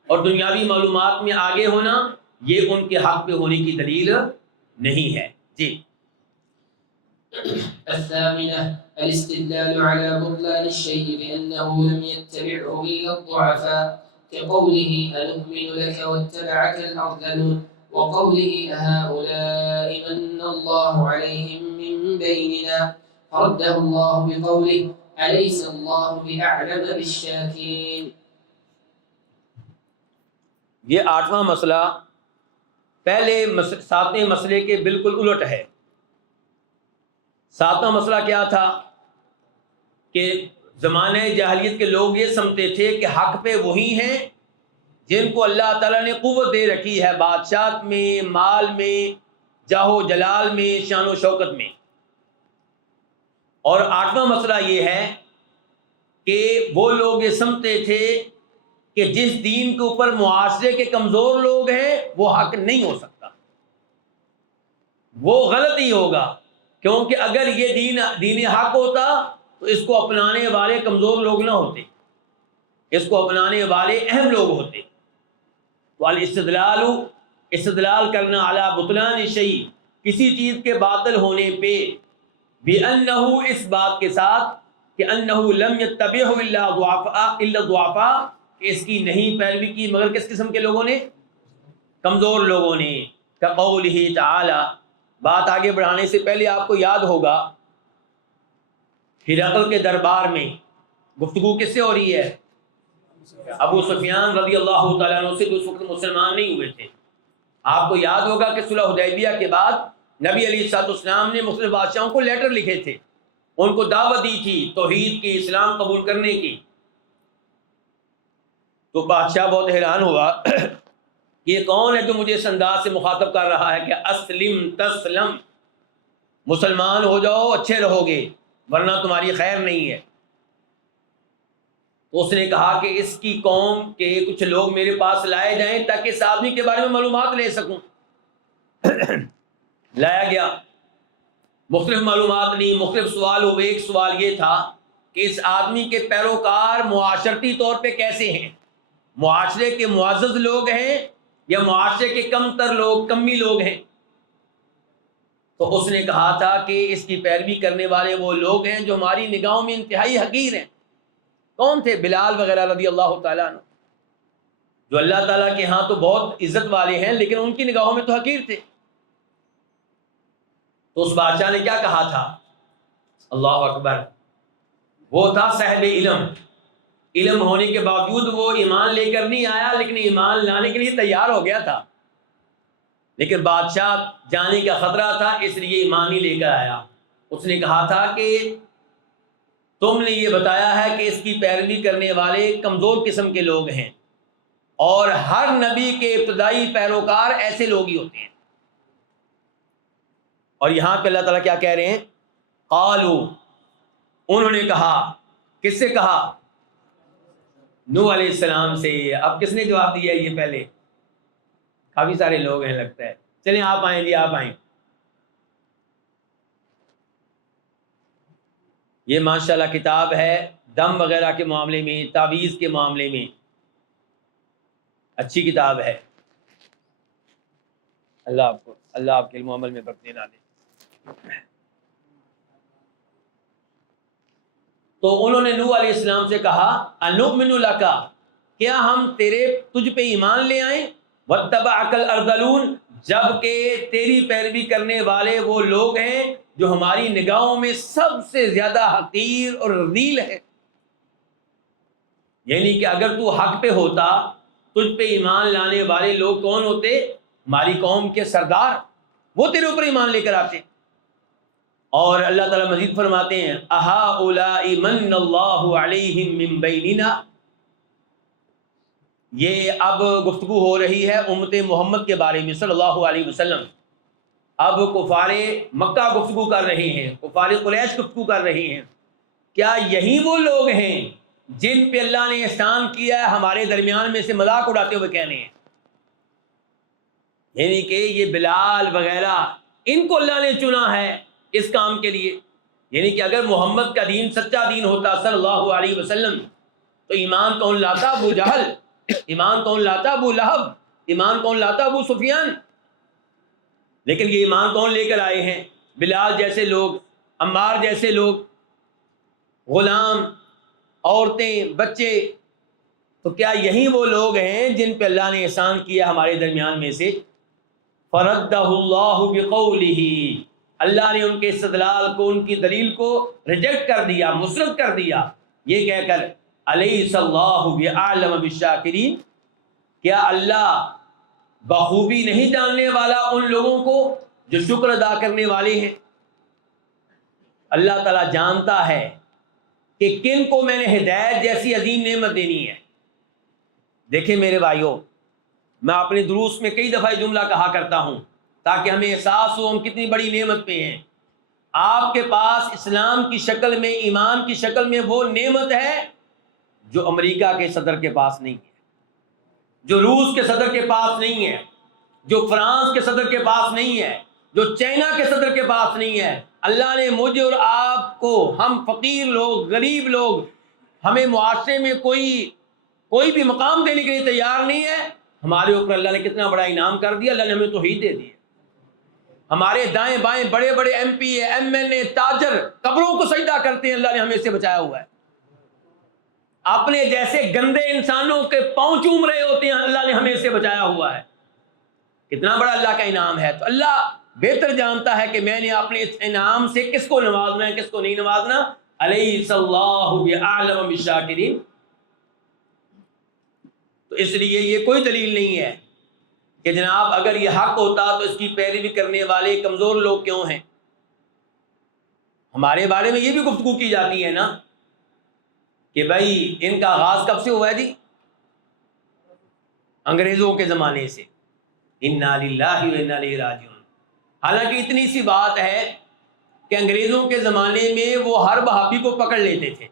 اور دنیاوی معلومات میں آگے ہونا، یہ ان کے حق پہ ہونے کی دلیل نہیں ہے۔ جی الثامنة الاستدلال على بطلان الشيء بأنه لم يتبعه إلا الضعفاء، كقوله أنؤمن لك واتبعك الأرذلون، وقوله أهؤلاء من الله عليهم من بيننا، فرده الله بقوله أليس الله بأعلم بالشاكرين۔ یہ 8واں مسئلہ پہلے 7ویں مسئلے کے بالکل الٹ ہے۔ 7واں مسئلہ کیا تھا کہ زمانہ جاہلیت کے لوگ یہ سمجھتے تھے کہ حق پہ وہی ہیں جن کو اللہ تعالیٰ نے قوت دے رکھی ہے، بادشاہت میں، مال میں، جاہ و جلال میں، شان و شوکت میں۔ اور 8واں مسئلہ یہ ہے کہ وہ لوگ یہ سمجھتے تھے کہ جس دین کے اوپر معاشرے کے کمزور لوگ ہیں وہ حق نہیں ہو سکتا، وہ غلط ہی ہوگا، کیونکہ اگر یہ دین حق ہوتا تو اس کو اپنانے والے کمزور لوگ نہ ہوتے، اس کو اپنانے والے اہم لوگ ہوتے۔ تو استدلال کرنا علی بطلان شیء، کسی چیز کے باطل ہونے پہ، بِأَنَّهُ، اس بات کے ساتھ کہ أَنَّهُ لَمْ يَتَّبِعْهُ إِلَّا الضُّعَفَاء، کہ اس کی نہیں پیروی کی مگر کس قسم کے لوگوں نے؟ کمزور لوگوں نے۔ كَقَوْلِهِ تَعَالَى، بات آگے بڑھانے سے پہلے آپ کو یاد ہوگا ہرقل کے دربار میں گفتگو کس سے ہو رہی ہے؟ ابو سفیان رضی اللہ تعالیٰ عنہ سے، جو اس وقت مسلمان نہیں ہوئے تھے۔ آپ کو یاد ہوگا کہ صلح حدیبیہ کے بعد نبی علیہ الصلوۃ والسلام نے مختلف بادشاہوں کو لیٹر لکھے تھے، ان کو دعوت دی تھی توحید کی، اسلام قبول کرنے کی۔ تو بادشاہ بہت حیران ہوا یہ کون ہے جو مجھے اس انداز سے مخاطب کر رہا ہے کہ اسلم تسلم، مسلمان ہو جاؤ اچھے رہو گے ورنہ تمہاری خیر نہیں ہے۔ تو اس نے کہا کہ اس کی قوم کے کچھ لوگ میرے پاس لائے جائیں تاکہ اس آدمی کے بارے میں معلومات لے سکوں۔ لایا گیا، مختلف معلومات لی، مختلف سوال ہوئے۔ ایک سوال یہ تھا کہ اس آدمی کے پیروکار معاشرتی طور پہ کیسے ہیں، معاشرے کے معزز لوگ ہیں یا معاشرے کے کم تر لوگ، کمی لوگ ہیں؟ تو اس نے کہا تھا کہ اس کی پیروی کرنے والے وہ لوگ ہیں جو ہماری نگاہوں میں انتہائی حقیر ہیں۔ کون تھے؟ بلال وغیرہ رضی اللہ تعالیٰ عنہ، جو اللہ تعالیٰ کے ہاں تو بہت عزت والے ہیں لیکن ان کی نگاہوں میں تو حقیر تھے۔ تو اس بادشاہ نے کیا کہا تھا؟ اللہ اکبر، وہ تھا صاحب علم، علم ہونے کے باوجود وہ ایمان لے کر نہیں آیا لیکن ایمان لانے کے لیے تیار ہو گیا تھا، لیکن بادشاہ جانے کا خطرہ تھا اس لیے ایمان نہیں لے کر آیا۔ اس نے کہا تھا کہ تم نے یہ بتایا ہے کہ اس کی پیروی کرنے والے کمزور قسم کے لوگ ہیں، اور ہر نبی کے ابتدائی پیروکار ایسے لوگ ہی ہوتے ہیں۔ اور یہاں پہ اللہ تعالیٰ کیا کہہ رہے ہیں؟ قالو، انہوں نے کہا، کس سے کہا؟ نوح علیہ السلام سے۔ اب کس نے جواب دیا؟ یہ پہلے کافی سارے لوگ ہیں لگتا ہے، چلیں آپ آئیں جی، آپ آئیں۔ یہ ماشاءاللہ کتاب ہے دم وغیرہ کے معاملے میں، تعویذ کے معاملے میں اچھی کتاب ہے۔ اللہ آپ کے علم و عمل میں برکت ڈالے۔ تو انہوں نے نوح علیہ السلام سے کہا انؤمن لک، کیا ہم تجھ پہ ایمان لے آئیں، واتبعک الارذلون، جبکہ تیری پیروی کرنے والے وہ لوگ ہیں جو ہماری نگاہوں میں سب سے زیادہ حقیر اور ذلیل ہے۔ یعنی کہ اگر تو حق پہ ہوتا، تجھ پہ ایمان لانے والے لوگ کون ہوتے؟ ہماری قوم کے سردار، وہ تیرے اوپر ایمان لے کر آتے۔ اور اللہ تعالیٰ مزید فرماتے ہیں اہؤلاء من اللہ علیہم من بیننا، یہ اب گفتگو ہو رہی ہے امت محمد کے بارے میں صلی اللہ علیہ وسلم۔ اب کفار مکہ گفتگو کر رہے ہیں، کفار قریش گفتگو کر رہے ہیں، کیا یہی وہ لوگ ہیں جن پہ اللہ نے احسان کیا ہے ہمارے درمیان میں سے مذاق اڑاتے ہوئے کہنے ہیں؟ یعنی کہ یہ بلال وغیرہ ان کو اللہ نے چنا ہے اس کام کے لیے۔ یعنی کہ اگر محمد کا دین سچا دین ہوتا صلی اللہ علیہ وسلم تو ایمان کون لاتا؟ ابو جہل، ایمان کون لاتا؟ ابو لہب، ایمان کون لاتا؟ ابو سفیان۔ لیکن یہ ایمان کون لے کر آئے ہیں؟ بلال جیسے لوگ، عمار جیسے لوگ، غلام، عورتیں، بچے۔ تو کیا یہی وہ لوگ ہیں جن پہ اللہ نے احسان کیا ہمارے درمیان میں سے؟ فردہ اللہ بقولہ، اللہ نے ان کے استدلال کو، ان کی دلیل کو ریجیکٹ کر دیا، مسرد کر دیا، یہ کہہ کر الیس اللہ بعالم بالشاکرین، کیا اللہ بخوبی نہیں جاننے والا ان لوگوں کو جو شکر ادا کرنے والے ہیں؟ اللہ تعالیٰ جانتا ہے کہ کن کو میں نے ہدایت جیسی عظیم نعمت دینی ہے۔ دیکھیں میرے بھائیوں، میں اپنے دروس میں کئی دفعہ یہ جملہ کہا کرتا ہوں تاکہ ہمیں احساس ہو ہم کتنی بڑی نعمت پہ ہیں۔ آپ کے پاس اسلام کی شکل میں، ایمان کی شکل میں وہ نعمت ہے جو امریکہ کے صدر کے پاس نہیں ہے، جو روس کے صدر کے پاس نہیں ہے، جو فرانس کے صدر کے پاس نہیں ہے، جو چائنا کے صدر کے پاس نہیں ہے۔ اللہ نے مجھے اور آپ کو، ہم فقیر لوگ، غریب لوگ، ہمیں معاشرے میں کوئی بھی مقام دینے کے لیے تیار نہیں ہے، ہمارے اوپر اللہ نے کتنا بڑا انعام کر دیا۔ اللہ نے ہمیں توحید دے دی۔ ہمارے دائیں بائیں بڑے بڑے M P M L A تاجر قبروں کو سجدہ کرتے ہیں، اللہ نے ہمیں اس سے بچایا ہوا ہے۔ اپنے جیسے گندے انسانوں کے پاؤں چوم رہے ہوتے ہیں، اللہ نے ہمیں اس سے بچایا ہوا ہے۔ کتنا بڑا اللہ کا انعام ہے۔ تو اللہ بہتر جانتا ہے کہ میں نے اپنے اس انعام سے کس کو نوازنا ہے، کس کو نہیں نوازنا۔ الیس اللہ بعالم بالشاکرین۔ تو اس لیے یہ کوئی دلیل نہیں ہے کہ جناب اگر یہ حق ہوتا تو اس کی پیروی کرنے والے کمزور لوگ کیوں ہیں؟ ہمارے بارے میں یہ بھی گفتگو کی جاتی ہے نا کہ بھائی ان کا آغاز کب سے ہوا ہے جی؟ انگریزوں کے زمانے سے۔ انا للہ و انا الیہ راجعون۔ حالانکہ اتنی سی بات ہے کہ انگریزوں کے زمانے میں وہ ہر وہابی کو پکڑ لیتے تھے،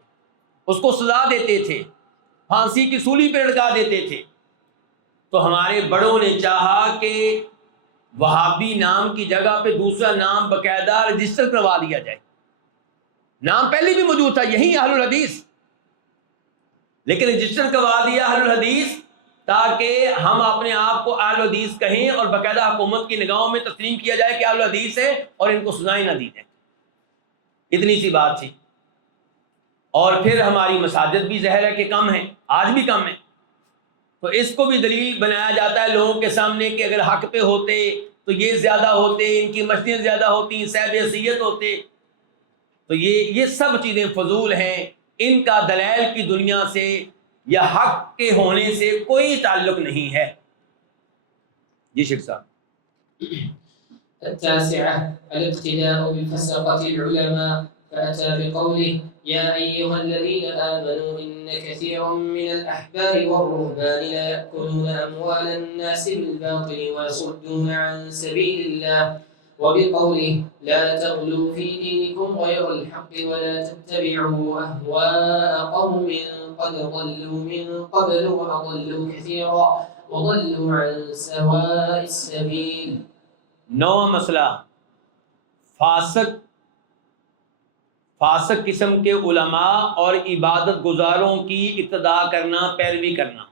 اس کو سزا دیتے تھے، پھانسی کی سولی پہ لٹکا دیتے تھے۔ تو ہمارے بڑوں نے چاہا کہ وہابی نام کی جگہ پہ دوسرا نام باقاعدہ رجسٹر کروا دیا جائے۔ نام پہلے بھی موجود تھا، یہی اہل الحدیث، لیکن رجسٹر کروا دیا اہل الحدیث تاکہ ہم اپنے آپ کو اہل الحدیث کہیں اور باقاعدہ حکومت کی نگاہوں میں تسلیم کیا جائے کہ اہل الحدیث ہے اور ان کو سزائیں نہ دی جائیں۔ اتنی سی بات تھی۔ اور پھر ہماری مساجد بھی ظاہر ہے کہ کم ہیں، آج بھی کم ہیں۔ تو اس کو بھی دلیل بنایا جاتا ہے لوگوں کے سامنے کہ اگر حق پہ ہوتے تو یہ زیادہ ہوتے، ان کی مسجدیں زیادہ ہوتی، صاحب حیثیت ہوتے۔ تو یہ سب چیزیں فضول ہیں، ان کا دلائل کی دنیا سے یا حق کے ہونے سے کوئی تعلق نہیں ہے۔ جی شیخ صاحب۔ التاسعة الاقتداء بفسقة العلماء، فأتى بقوله يا أيها الذين آمنوا إن كثيرا من الأحبار والرهبان لا يأكلون أموال الناس بالباطل ويصدون عن سبيل الله، وبقوله لا تغلوا في دينكم غير الحق ولا تتبعوا أهواء قوم قد ضلوا من قبل وأضلوا كثيرا وضلوا عن سواء السبيل۔ نواں مسئلہ فاسق قسم کے علماء اور عبادت گزاروں کی اقتدا کرنا، پیروی کرنا،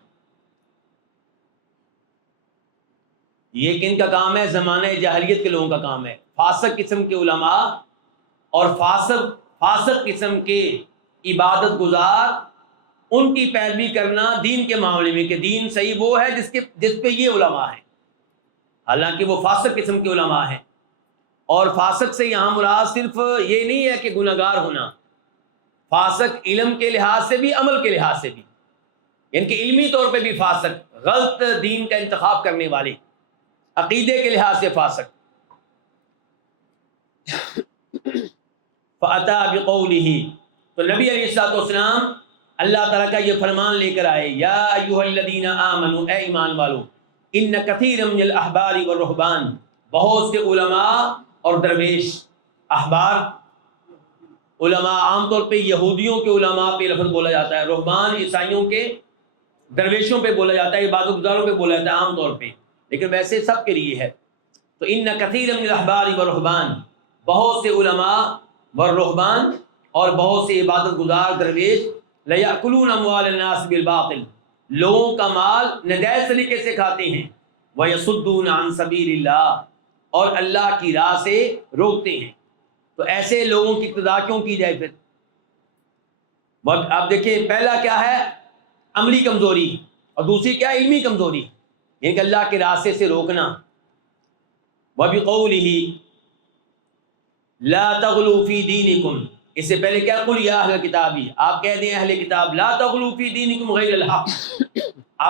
یہ کن کا کام ہے؟ زمانہ جاہلیت کے لوگوں کا کام ہے۔ فاسق قسم کے علماء اور فاسق قسم کے عبادت گزار، ان کی پیروی کرنا دین کے معاملے میں، کہ دین صحیح وہ ہے جس پہ یہ علماء ہیں، حالانکہ وہ فاسق قسم کے علماء ہیں۔ اور فاسق سے یہاں مراد صرف یہ نہیں ہے کہ گناہگار ہونا، فاسق علم کے لحاظ سے بھی، عمل کے لحاظ سے بھی، یعنی کہ علمی طور پہ بھی فاسق، غلط دین کا انتخاب کرنے والے، عقیدے کے لحاظ سے فاسق۔ فَأَتَى بِقَوْلِهِ، تو نبی علیہ الصلوۃ والسلام اللہ تعالیٰ کا یہ فرمان لے کر آئے، یا ایھا الذین آمنوا، اے ایمان والو، ان کثیر من الاحبار والرہبان، بہت سے علماء اور درویش، احبار علماء عام طور پہ یہودیوں کے علماء پہ لفظ بولا جاتا ہے، رہبان عیسائیوں کے درویشوں پہ بولا جاتا ہے، عبادت گزاروں پہ بولا جاتا ہے عام طور پہ، لیکن ویسے سب کے لیے ہے۔ تو ان کثیر من الاحبار والرہبان، بہت سے علماء والرہبان اور بہت سے عبادت گزار درویش، لیأکلون اموال الناس بالباطل، لوگوں کا مال ناجائز طریقے سے کھاتے ہیں، ویصدون عن سبیل اللہ، اور اللہ کی راہ سے روکتے ہیں۔ تو ایسے لوگوں کی اقتدا کیوں کی جائے پھر؟ اب دیکھیں، پہلا کیا ہے؟ عملی کمزوری، اور دوسری کیا؟ علمی کمزوری، یعنی کہ اللہ کے راستے سے روکنا۔ وَبِقَوْلِهِ لَا تَغْلُوا فِي دِينِكُمْ، اس سے پہلے کیا؟ قُلْ يَا أَهْلَ الْكِتَابِ، آپ کہہ دیں اہل کتاب، لَا تَغْلُوا فِي دِينِكُمْ غَيْرَ الْحَقِّ،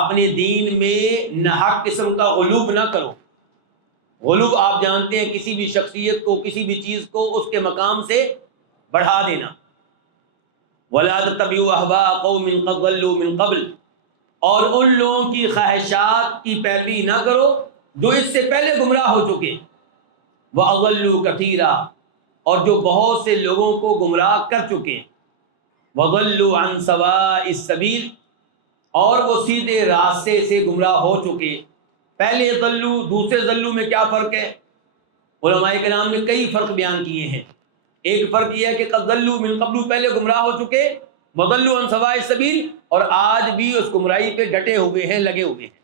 اپنے دین میں ناحق قسم کا غلوب نہ کرو۔ غلوب آپ جانتے ہیں کسی بھی شخصیت کو، کسی بھی چیز کو اس کے مقام سے بڑھا دینا۔ وَلَا تَتَّبِعُوا أَهْوَاءَ قَوْمٍ قَدْ ضَلُّوا مِن قَبْلُ، اور ان لوگوں کی خواہشات کی پیروی نہ کرو جو اس سے پہلے گمراہ ہو چکے، وَأَضَلُّوا كَثِيرًا، اور جو بہت سے لوگوں کو گمراہ کر چکے، وَضَلُّوا عَن سَوَاءِ السَّبِيلِ، اور وہ سیدھے راستے سے گمراہ ہو چکے۔ پہلے ضلو، دوسرے ضلو میں کیا فرق ہے؟ علماء کرام نے کئی فرق بیان کیے ہیں۔ ایک فرق یہ ہے کہ قد ضلوا من قبل، پہلے گمراہ ہو چکے، وضلوا عن سواء السبیل، اور آج بھی اس گمراہی پہ ڈٹے ہوئے ہیں، لگے ہوئے ہیں،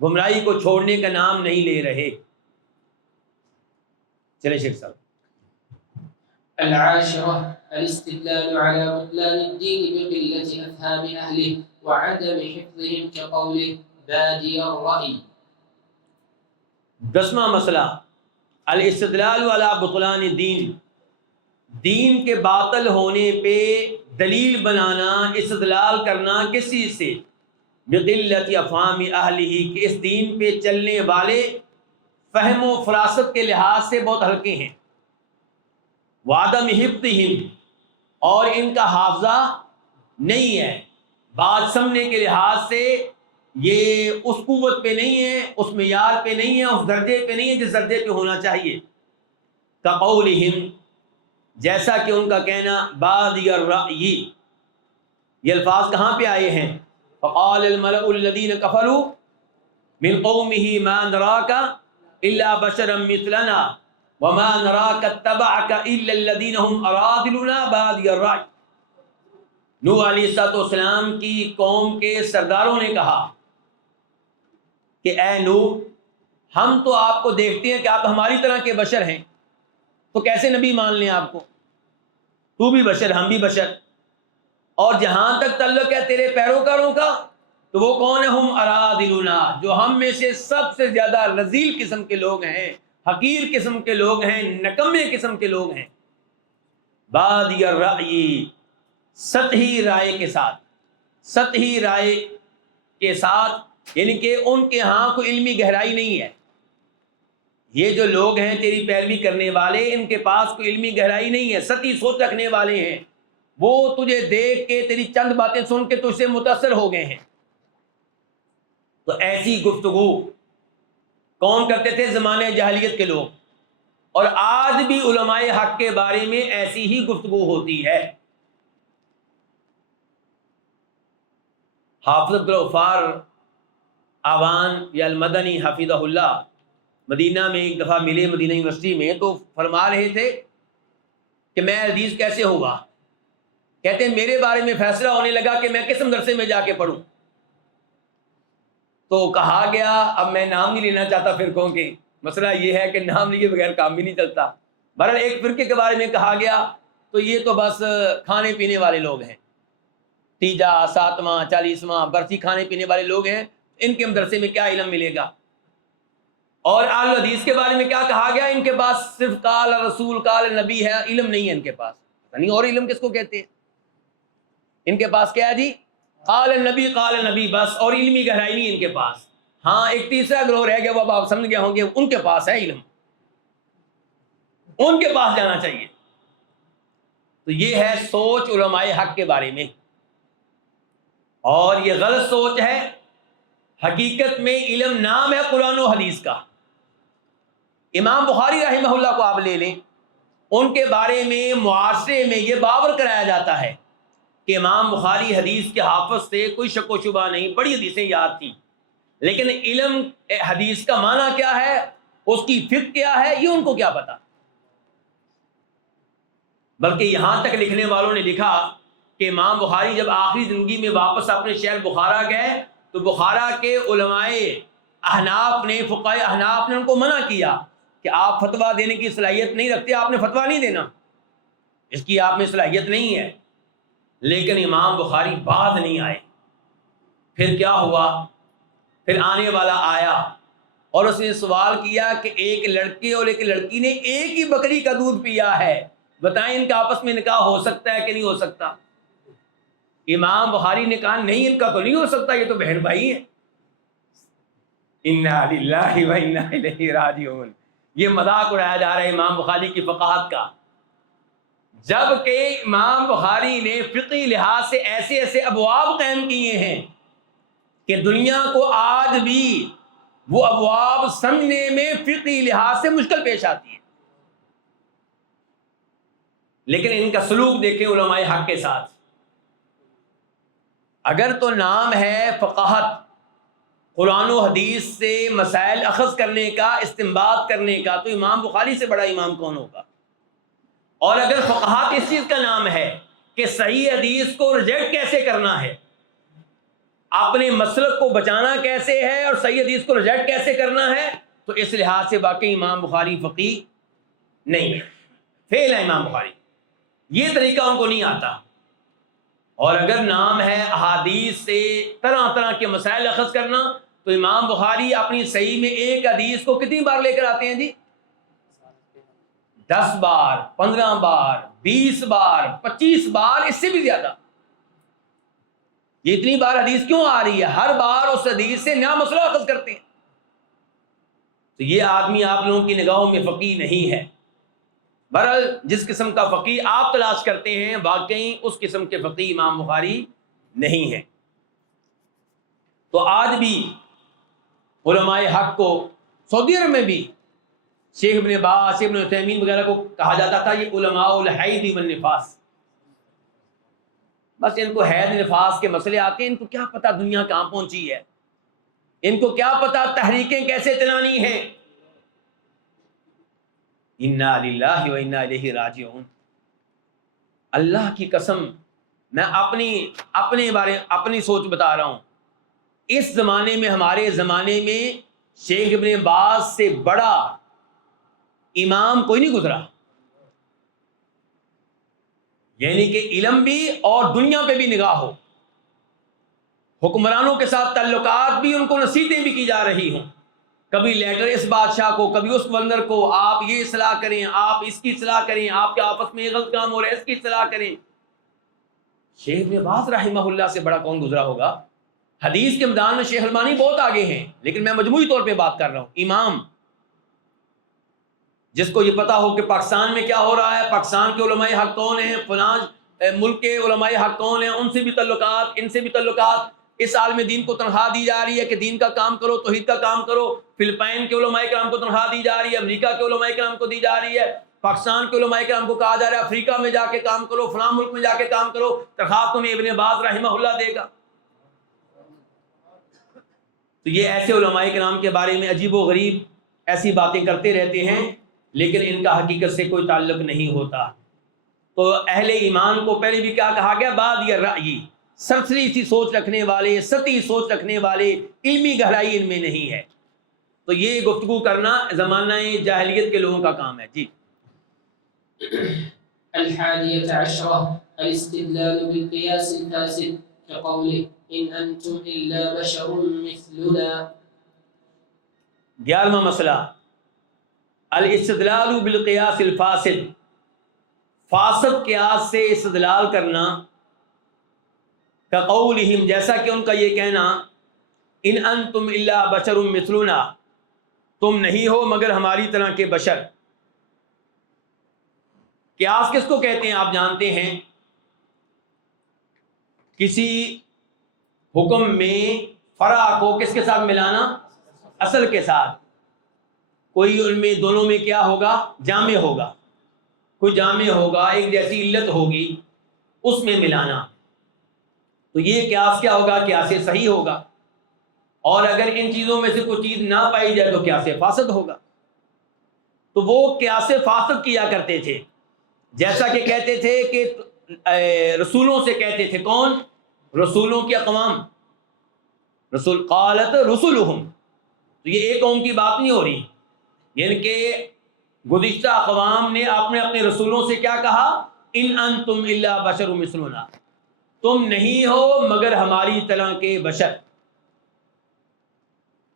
گمراہی کو چھوڑنے کا نام نہیں لے رہے۔ چلے شیخ صاحب۔ العاشرة الاستدلال على بطلان الدين بقلة أفهام أهله وعدم حفظهم كقوله بادي الرأي۔ 10واں مسئلہ، الاستدلال علی بطلان الدین، دین کے باطل ہونے پہ دلیل بنانا، استدلال کرنا کس چیز سے؟ بقلت افہام اہلہ، کہ اس دین پہ چلنے والے فہم و فراست کے لحاظ سے بہت ہلکے ہیں، وعدم حفظہم، اور ان کا حافظہ نہیں ہے، بات سمجھنے کے لحاظ سے یہ اس قوت پہ نہیں ہے، اس معیار پہ نہیں ہے، اس درجے پہ نہیں ہے جس درجے پہ ہونا چاہیے۔ کقولہم، جیسا کہ ان کا کہنا، بادی الرأی، یہ الفاظ کہاں پہ آئے ہیں؟ فقال الملأ الذین کفروا من قومہ ما نراک الا بشرا مثلنا وما نراک اتبعک الا الذین هم ارادلنا بادی الرأی۔ نوح علیہ السلام کی قوم کے سرداروں نے کہا کہ اے نوح، ہم تو آپ کو دیکھتے ہیں کہ آپ ہماری طرح کے بشر ہیں، تو کیسے نبی مان لیں آپ کو؟ تو بھی بشر، ہم بھی بشر، اور جہاں تک تعلق ہے تیرے پیروکاروں کا، تو وہ کون ہیں؟ ہم ارادلنا، جو ہم میں سے سب سے زیادہ رذیل قسم کے لوگ ہیں، حقیر قسم کے لوگ ہیں، نکمے قسم کے لوگ ہیں۔ بادی الرأی، سطحی رائے کے ساتھ، سطحی رائے کے ساتھ، یعنی کہ ان کے ہاں کوئی علمی گہرائی نہیں ہے۔ یہ جو لوگ ہیں تیری پیروی کرنے والے، ان کے پاس کوئی علمی گہرائی نہیں ہے، سطحی سوچ رکھنے والے ہیں، وہ تجھے دیکھ کے، تیری چند باتیں سن کے تجھ سے متاثر ہو گئے ہیں۔ تو ایسی گفتگو کون کرتے تھے؟ زمانے جاہلیت کے لوگ، اور آج بھی علماء حق کے بارے میں ایسی ہی گفتگو ہوتی ہے۔ حافظ عبدالغفار آوان یا المدنی حفظہ اللہ مدینہ میں ایک دفعہ ملے، مدینہ یونیورسٹی میں، تو فرما رہے تھے کہ میں حدیث کیسے ہوا؟ کہتے ہیں میرے بارے میں فیصلہ ہونے لگا کہ میں کس مدرسے میں جا کے پڑھوں. تو کہا گیا، اب میں نام نہیں لینا چاہتا فرقوں کے، مسئلہ یہ ہے کہ نام لیے بغیر کام بھی نہیں چلتا. بہرحال ایک فرقے کے بارے میں کہا گیا تو یہ تو بس کھانے پینے والے لوگ ہیں، تیجا، ساتواں، 40واں برسی کھانے پینے والے لوگ ہیں، ان کے مدرسے میں کیا علم ملے گا. اور اہل حدیث کے بارے میں کیا کہا گیا؟ ان کے پاس صرف قال رسول قال نبی ہے، علم نہیں ہے ان کے پاس. یعنی اور علم کس کو کہتے ہیں؟ ان کے پاس کیا ہے جی؟ قال نبی بس، اور علمی گہرائی نہیں ان کے پاس. ہاں ایک تیسرا گروہ رہ گیا، وہ آپ سمجھ گئے ہوں گے، ان کے پاس ہے علم، ان کے پاس جانا چاہیے. تو یہ ہے سوچ علماء حق کے بارے میں، اور یہ غلط سوچ ہے. حقیقت میں علم نام ہے قرآن و حدیث کا. امام بخاری رحمہ اللہ کو آپ لے لیں، ان کے بارے میں معاشرے میں یہ باور کرایا جاتا ہے کہ امام بخاری حدیث کے حافظ سے کوئی شک و شبہ نہیں، بڑی حدیثیں یاد تھیں، لیکن علم حدیث کا معنی کیا ہے، اس کی فقہ کیا ہے، یہ ان کو کیا پتا. بلکہ یہاں تک لکھنے والوں نے لکھا کہ امام بخاری جب آخری زندگی میں واپس اپنے شہر بخارا گئے تو بخارا کے علماء احناف نے، فقہاء احناف نے ان کو منع کیا کہ آپ فتویٰ دینے کی صلاحیت نہیں رکھتے، آپ نے فتویٰ نہیں دینا، اس کی آپ میں صلاحیت نہیں ہے. لیکن امام بخاری بعد نہیں آئے. پھر کیا ہوا؟ پھر آنے والا آیا اور اس نے سوال کیا کہ ایک لڑکے اور ایک لڑکی نے ایک ہی بکری کا دودھ پیا ہے، بتائیں ان کا آپس میں نکاح ہو سکتا ہے کہ نہیں ہو سکتا؟ امام بخاری نے کہا نہیں، ان کا تو نہیں ہو سکتا، یہ تو بہن بھائی ہیں. انا للہ و انا الیہ راجعون. یہ مذاق اڑایا جا رہا ہے امام بخاری کی فقاہت کا، جبکہ امام بخاری نے فقہی لحاظ سے ایسے ایسے ابواب قائم کیے ہیں کہ دنیا کو آج بھی وہ ابواب سمجھنے میں فقہی لحاظ سے مشکل پیش آتی ہے. لیکن ان کا سلوک دیکھیں علماء حق کے ساتھ. اگر تو نام ہے فقاہت، قرآن و حدیث سے مسائل اخذ کرنے کا، استنباط کرنے کا، تو امام بخاری سے بڑا امام کون ہوگا؟ اور اگر فقاہت اس چیز کا نام ہے کہ صحیح حدیث کو ریجیکٹ کیسے کرنا ہے، اپنے مسلک کو بچانا کیسے ہے، اور صحیح حدیث کو ریجیکٹ کیسے کرنا ہے، تو اس لحاظ سے واقعی امام بخاری فقیہ نہیں ہے، فیل ہے امام بخاری. یہ طریقہ ان کو نہیں آتا. اور اگر نام ہے احادیث سے طرح طرح کے مسائل اخذ کرنا، تو امام بخاری اپنی صحیح میں ایک حدیث کو کتنی بار لے کر آتے ہیں جی؟ 10 بار، 15 بار، 20 بار، 25 بار، اس سے بھی زیادہ. یہ اتنی بار حدیث کیوں آ رہی ہے؟ ہر بار اس حدیث سے نیا مسئلہ اخذ کرتے ہیں. تو یہ آدمی آپ لوگوں کی نگاہوں میں فقیہ نہیں ہے. بہرحال جس قسم کا فقیہ آپ تلاش کرتے ہیں، واقعی اس قسم کے فقیہ امام بخاری نہیں ہے. تو آج بھی علماء حق کو سعودی عرب میں بھی شیخ ابن باز، شیخ ابن عثیمین وغیرہ کو کہا جاتا تھا یہ علماء الحید والنفاس. بس ان کو حید نفاس کے مسئلے آتے ہیں، ان کو کیا پتا دنیا کہاں پہنچی ہے، ان کو کیا پتا تحریکیں کیسے چلانی ہیں. انا للہ و انا الیہ راجعون. اللہ کی قسم، میں اپنی سوچ بتا رہا ہوں. اس زمانے میں، ہمارے زمانے میں شیخ ابن باز سے بڑا امام کوئی نہیں گزرا. یعنی کہ علم بھی اور دنیا پہ بھی نگاہ ہو، حکمرانوں کے ساتھ تعلقات بھی، ان کو نصیحتیں بھی کی جا رہی ہوں. کبھی لیٹر اس بادشاہ کو، کبھی اس گورنر کو، آپ یہ اصلاح کریں، آپ اس کی اصلاح کریں، آپ کے آپس میں یہ غلط کام ہو رہا ہے، اس کی اصلاح کریں. شیخ ابن باز رحمہ اللہ سے بڑا کون گزرا ہوگا؟ حدیث کے میدان میں شیخ البانی بہت آگے ہیں، لیکن میں مجموعی طور پہ بات کر رہا ہوں. امام جس کو یہ پتا ہو کہ پاکستان میں کیا ہو رہا ہے، پاکستان کے علماء حق کون ہیں، فلاں ملک کے علماء حق کون ہیں، ان سے بھی تعلقات، ان سے بھی تعلقات. اس عالم دین کو تنخواہ دی جا رہی ہے کہ دین کا کام کرو، توحید کا کام کرو. فلپائن کے علماء کرام کو تنخواہ دی جا رہی ہے، امریکہ کے علماء کرام کو دی جا رہی ہے، پاکستان کے علماء کرام کو کہا جا رہا ہے افریقہ میں جا کے کام کرو، فلاں ملک میں جا کے کام کرو، تنخواہ تمہیں ابن باز رحمہ اللہ دے گا. تو یہ ایسے علماء کرام کے بارے میں عجیب و غریب ایسی باتیں کرتے رہتے ہیں، لیکن ان کا حقیقت سے کوئی تعلق نہیں ہوتا. تو اہل ایمان کو پہلے بھی کیا کہا گیا؟ بادی الرأی، سرسری سی سوچ رکھنے والے، سطحی سوچ رکھنے والے، علمی گہرائی ان میں نہیں ہے۔ تو یہ گفتگو کرنا زمانہ جاہلیت کے لوگوں کا کام ہے۔ جی الحادية عشرة الاستدلال بالقياس الفاسد كقوله إن أنتم إلا بشر مثلنا۔ 11واں مسئلہ الاستدلال بالقیاس الفاسد، فاسد قیاس سے استدلال کرنا، کقولہم جیسا کہ ان کا یہ کہنا، ان انتم الا بشر مثلنا، تم نہیں ہو مگر ہماری طرح کے بشر۔ قیاس کس کو کہتے ہیں آپ جانتے ہیں؟ کسی حکم میں فرع کو کس کے ساتھ ملانا؟ اصل کے ساتھ۔ کوئی ان میں دونوں میں کیا ہوگا؟ جامع ہوگا، کوئی جامع ہوگا، ایک جیسی علت ہوگی، اس میں ملانا۔ تو یہ قیاس کیا ہوگا؟ قیاس صحیح ہوگا۔ اور اگر ان چیزوں میں سے کوئی چیز نہ پائی جائے تو قیاس فاسد ہوگا۔ تو وہ قیاس فاسد کیا کرتے تھے، جیسا کہ کہتے تھے کہ رسولوں سے کہتے تھے، کون؟ رسولوں کی اقوام، رسول قالت رسولہم، تو یہ ایک قوم کی بات نہیں ہو رہی، یعنی کہ گزشتہ اقوام نے اپنے اپنے رسولوں سے کیا کہا؟ ان انتم الا بشر مثلنا، تم نہیں ہو مگر ہماری طرح کے بشر۔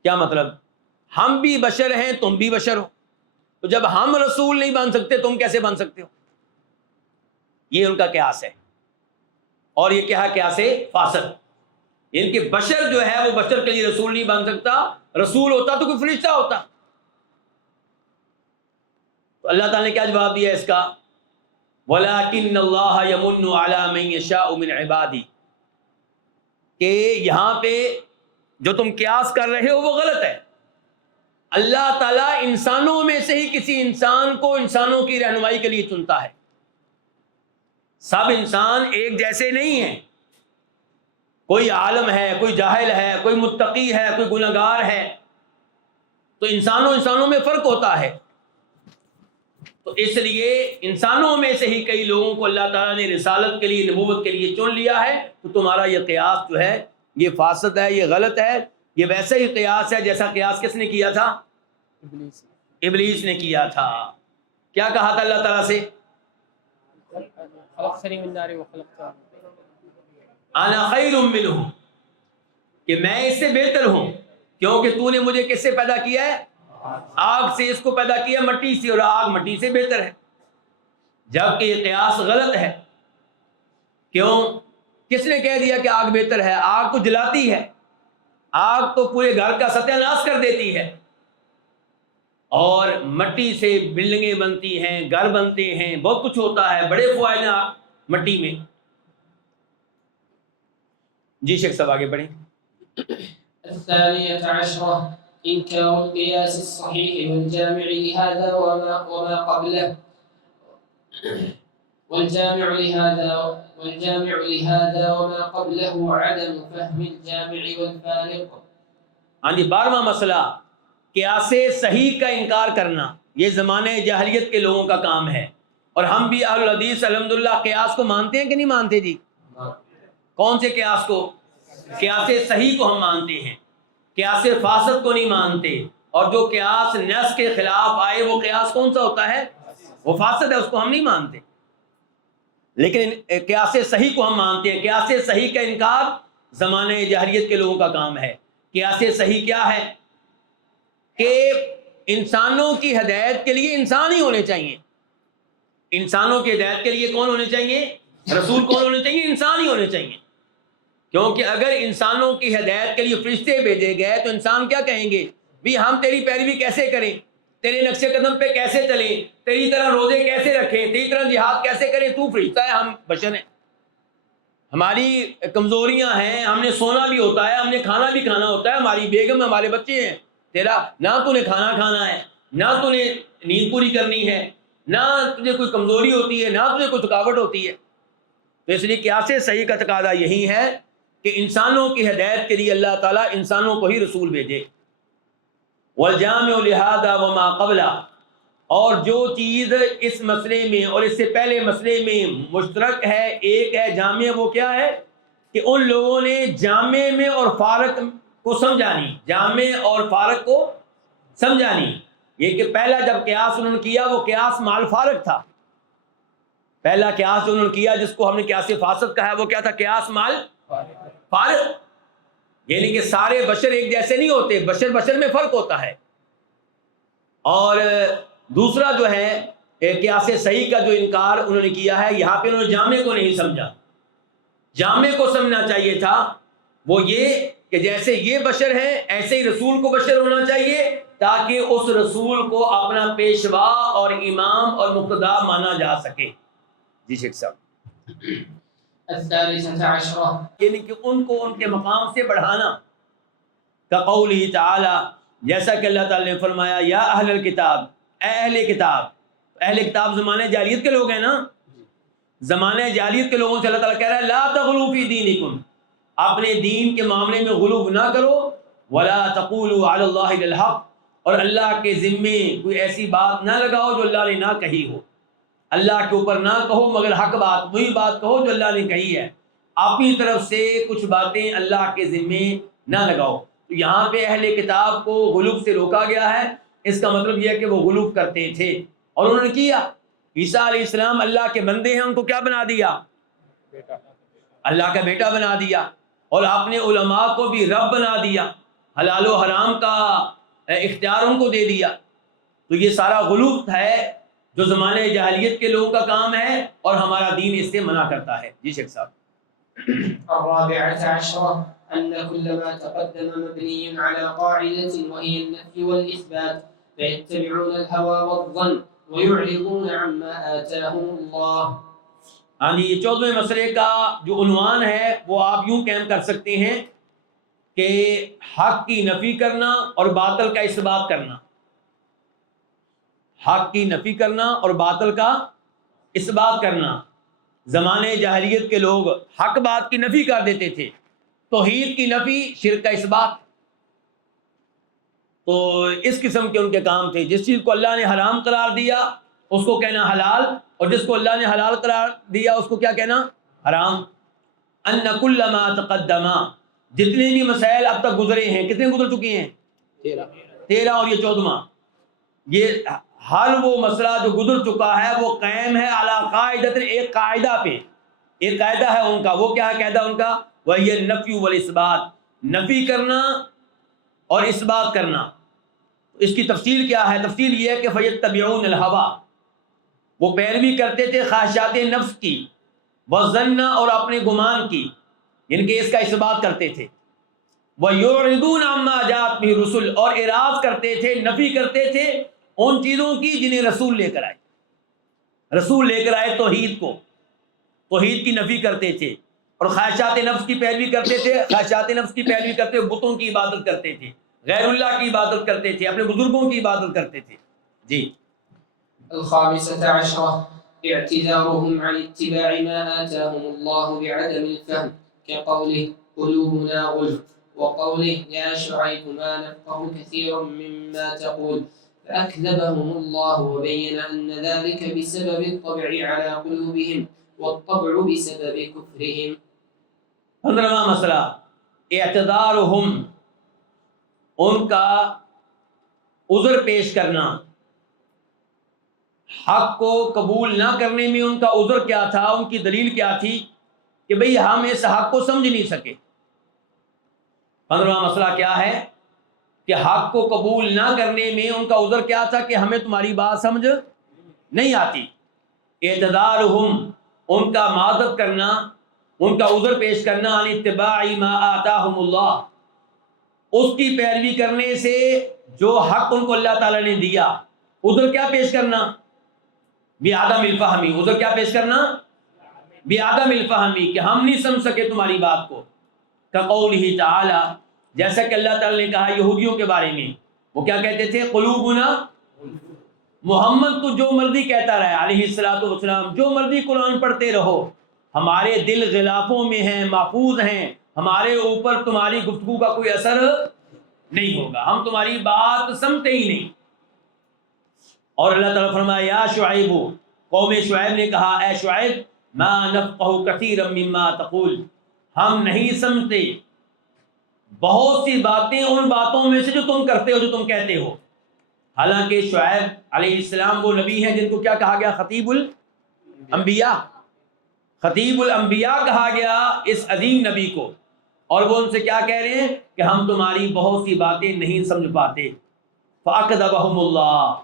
کیا مطلب؟ ہم بھی بشر ہیں، تم بھی بشر ہو، تو جب ہم رسول نہیں بن سکتے تم کیسے بن سکتے ہو؟ یہ ان کا قیاس ہے، اور یہ کیا ہے؟ قیاس فاسد، یعنی کہ بشر جو ہے وہ بشر کے لیے رسول نہیں بن سکتا، رسول ہوتا تو کوئی فرشتہ ہوتا۔ تو اللہ تعالیٰ نے کیا جواب دیا اس کا؟ وَلَٰكِنَّ اللَّهَ يَمُنُّ عَلَىٰ مَن يَشَاءُ مِنْ عِبَادِهِ، کہ یہاں پہ جو تم قیاس کر رہے ہو وہ غلط ہے۔ اللہ تعالیٰ انسانوں میں سے ہی کسی انسان کو انسانوں کی رہنمائی کے لیے چنتا ہے۔ سب انسان ایک جیسے نہیں ہیں، کوئی عالم ہے، کوئی جاہل ہے، کوئی متقی ہے، کوئی گنہگار ہے، تو انسانوں میں فرق ہوتا ہے۔ تو اس لیے انسانوں میں سے ہی کئی لوگوں کو اللہ تعالیٰ نے رسالت کے لیے، نبوت کے لیے چن لیا ہے، تو تمہارا یہ قیاس جو ہے یہ فاسد ہے، یہ غلط ہے، یہ ویسے ہی قیاس ہے جیسا قیاس کس نے کیا تھا؟ ابلیس نے کیا تھا۔ کیا کہا تھا اللہ تعالیٰ سے؟ انا خیر منہ، کہ میں اس سے بہتر ہوں، کیونکہ تو نے مجھے کس سے پیدا کیا ہے؟ آگ سے، اس کو پیدا کیا مٹی سے، اور آگ مٹی سے بہتر ہے، جبکہ یہ قیاس غلط ہے۔ کیوں؟ کس نے کہہ دیا کہ آگ بہتر ہے؟ آگ تو جلاتی ہے، آگ تو پورے گھر کا ستیہ ناش کر دیتی ہے، اور مٹی سے بلڈنگیں بنتی ہیں، گھر بنتے ہیں، بہت کچھ ہوتا ہے، بڑے فوائد ہیں مٹی میں۔ جی شیخ صاحب آگے بڑھیں۔ الثانية عشرة إنكار القياس الصحيح والجامع لهذا وما قبله والجامع لهذا وما قبله عدم فهم الجامع والفارق۔ ہاں جی، 12واں مسئلہ قیاس صحیح کا انکار کرنا، یہ زمانے جاہلیت کے لوگوں کا کام ہے، اور ہم بھی اہل الحدیث الحمدللہ قیاس کو مانتے ہیں کہ نہیں مانتے؟ جی کون سے قیاس کو؟ قیاس صحیح کو ہم مانتے ہیں، قیاس فاسد کو نہیں مانتے، اور جو قیاس نص کے خلاف آئے وہ قیاس کون سا ہوتا ہے؟ وہ فاسد ہے، اس کو ہم نہیں مانتے، لیکن قیاس صحیح کو ہم مانتے ہیں۔ قیاس صحیح کا انکار زمانے جاہلیت کے لوگوں کا کام ہے۔ قیاس صحیح کیا ہے؟ کہ انسانوں کی ہدایت کے لیے انسان ہی ہونے چاہیے۔ انسانوں کی ہدایت کے لیے کون ہونے چاہیے؟ رسول کون ہونے چاہیے؟ انسان ہی ہونے چاہیے، کیونکہ اگر انسانوں کی ہدایت کے لیے فرشتے بھیجے گئے تو انسان کیا کہیں گے؟ بھی ہم تیری پیروی کیسے کریں، تیرے نقش قدم پہ کیسے چلیں، تیری طرح روزے کیسے رکھیں، تیری طرح جہاد کیسے کریں؟ تو فرشتہ ہے، ہم بشر ہیں، ہماری کمزوریاں ہیں، ہم نے سونا بھی ہوتا ہے، ہم نے کھانا بھی کھانا ہوتا ہے، ہماری بیگم ہمارے بچے ہیں، تیرا نہ تو نے کھانا کھانا ہے، نہ تو نے نیند پوری کرنی ہے، نہ تجھے کوئی کمزوری ہوتی ہے، نہ تجھے کوئی تھکاوٹ ہوتی ہے۔ تو اس لیے قیاس صحیح کا تقاضا یہی ہے کہ انسانوں کی ہدایت کے لیے اللہ تعالیٰ انسانوں کو ہی رسول بھیجے۔ والجامع لہذا وما قبلہ، اور جو چیز اس مسئلے میں اور اس سے پہلے مسئلے میں مشترک ہے، ایک ہے جامع، وہ کیا ہے کہ ان لوگوں نے جامع میں اور فارق کو سمجھا نہیں، جامع اور فارق کو سمجھا نہیں۔ یہ کہ پہلا جب قیاس انہوں نے کیا وہ قیاس مال فارق تھا، پہلا قیاس جو انہوں نے کیا جس کو ہم نے قیاس فاسد کہا ہے وہ کیا تھا؟ قیاس مال فارق، یعنی کہ سارے بشر ایک جیسے نہیں ہوتے، بشر بشر میں فرق ہوتا ہے۔ اور دوسرا جو ہے قیاس صحیح کا جو انکار انہوں نے کیا ہے، یہاں پہ انہوں نے جامع کو نہیں سمجھا، جامع کو سمجھنا چاہیے تھا، وہ یہ کہ جیسے یہ بشر ہیں ایسے ہی رسول کو بشر ہونا چاہیے تاکہ اس رسول کو اپنا پیشوا اور امام اور مقتدا مانا جا سکے۔ جی شیخ صاحب۔ الثالثة عشرة یعنی کہ ان کو ان کے مقام سے بڑھانا، کقولہ تعالی، جیسا کہ اللہ تعالی نے فرمایا یا اہل الکتاب، اے اہل کتاب۔ اہل کتاب زمانے جاہلیت کے لوگ ہیں نا، زمانے جاہلیت کے لوگوں سے اللہ تعالیٰ کہہ رہا ہے لا تغلوا فی دینکم، اپنے دین کے معاملے میں غلو نہ کرو، ولا تقولوا علی اللہ الا الحق، اور اللہ کے ذمے کوئی ایسی بات نہ لگاؤ جو اللہ نے نہ کہی ہو، اللہ کے اوپر نہ کہو مگر حق بات، وہی بات کہو جو اللہ نے کہی ہے، اپنی طرف سے کچھ باتیں اللہ کے ذمے نہ لگاؤ۔ تو یہاں پہ اہل کتاب کو غلو سے روکا گیا ہے، اس کا مطلب یہ ہے کہ وہ غلو کرتے تھے اور انہوں نے کیا۔ عیسیٰ علیہ السلام اللہ کے بندے ہیں، ان کو کیا بنا دیا؟ اللہ کا بیٹا بنا دیا، اور اپنے علماء کو بھی رب بنا دیا، حلال و حرام کا اختیار ان کو دے دیا۔ تو یہ سارا غلو ہے جو زمانے جاہلیت کے لوگوں کا کام ہے اور ہمارا دین اس سے منع کرتا ہے۔ جی شیخ صاحب۔ الرابعة عشرة أن كل ما تقدم مبني على قاعدة وهي النفي والإثبات، فيتبعون الهوى والظن ويعرضون عما آتاهم الله۔ ہاں جی، یہ 14ویں مسئلے کا جو عنوان ہے وہ آپ یوں قائم کر سکتے ہیں کہ حق کی نفی کرنا اور باطل کا اثبات کرنا، حق کی نفی کرنا اور باطل کا اثبات کرنا۔ زمانے جاہلیت کے لوگ حق بات کی نفی کر دیتے تھے، توحید کی نفی، شرک کا اثبات۔ تو اس قسم کے ان کے کام تھے، جس چیز کو اللہ نے حرام قرار دیا اس کو کہنا حلال، اور جس کو اللہ نے حلال قرار دیا اس کو کیا کہنا؟ حرام۔ ان کل ما تقدم، جتنے بھی مسائل اب تک گزرے ہیں، کتنے گزر چکے ہیں؟ 13 اور یہ 14واں۔ یہ ہر وہ مسئلہ جو گزر چکا ہے وہ قائم ہے علی قاعدۃ، ایک قاعدہ پہ، ایک قاعدہ ہے ان کا۔ وہ کیا ہے قاعدہ ان کا؟ وہی النفی والاثبات، نفی کرنا اور اثبات کرنا۔ اس کی تفصیل کیا ہے؟ تفصیل یہ ہے کہ فیتبعون الہویٰ، وہ پیروی کرتے تھے خواہشات نفس کی، والظن، اور اپنے گمان کی، یعنی کہ اس کا اثبات کرتے تھے، وَيُعْرِضُونَ عَمَّا جَاءَتْ بِهِ الرُّسُلُ، اور اعراض کرتے تھے، نفی کرتے تھے ان چیزوں کی جنہیں رسول لے کر آئے، رسول لے کر آئے توحید کو، توحید کی نفی کرتے تھے، اور خواہشات نفس کی پیروی کرتے تھے، خواہشات نفس کی پیروی کرتے ہوئے بتوں کی عبادت کرتے تھے، غیر اللہ کی عبادت کرتے تھے، اپنے بزرگوں کی عبادت کرتے تھے۔ جی۔ الخامسة عشرة اعتذارهم عن اتباع ما آتاهم الله بعدم الفهم، كقوله قلوبنا غلف، وقوله يا شعيب ما نفقه كثيرا مما تقول، فأكذبهم الله وبين أن ذلك بسبب الطبع على قلوبهم والطبع بسبب كفرهم۔ 15واں مسئلہ اعتذارهم، ان کا عذر پیش کرنا، حق کو قبول نہ کرنے میں ان کا عذر کیا تھا، ان کی دلیل کیا تھی کہ بھئی ہم اس حق کو سمجھ نہیں سکے۔ 15واں مسئلہ کیا ہے کہ حق کو قبول نہ کرنے میں ان کا عذر کیا تھا کہ ہمیں تمہاری بات سمجھ نہیں آتی۔ اعتذارهم، ان کا معذرت کرنا، ان کا عذر پیش کرنا، عن اتباع ما آتاهم اللہ، اس کی پیروی کرنے سے جو حق ان کو اللہ تعالیٰ نے دیا۔ عذر کیا پیش کرنا؟ بعدم الفہمی، عذر کیا پیش کرنا؟ بعدم الفہمی، کہ ہم نہیں سمجھ سکے تمہاری بات کو۔ کقولہ تعالی، جیسا کہ اللہ تعالیٰ نے کہا یہودیوں کے بارے میں، وہ کیا کہتے تھے؟ قلوبنا، محمد تو جو مرضی کہتا رہے علیہ الصلوۃ والسلام، جو مرضی قرآن پڑھتے رہو، ہمارے دل غلافوں میں ہیں، محفوظ ہیں، ہمارے اوپر تمہاری گفتگو کا کوئی اثر نہیں ہوگا، ہم تمہاری بات سمجھتے ہی نہیں۔ اور اللہ تعالیٰ فرمایا یا شعیب، قوم شعیب نے کہا اے شعیب ما نفقہ کثیرا مما تقول، ہم نہیں سمجھتے بہت سی باتیں ان باتوں میں سے جو تم کرتے ہو، جو تم کہتے ہو۔ حالانکہ شعیب علیہ السلام وہ نبی ہیں جن کو کیا کہا گیا؟ خطیب الانبیاء، خطیب الانبیاء کہا گیا اس عظیم نبی کو، اور وہ ان سے کیا کہہ رہے ہیں کہ ہم تمہاری بہت سی باتیں نہیں سمجھ پاتے۔ فَأَكْذَبَهُمُ اللَّهُ،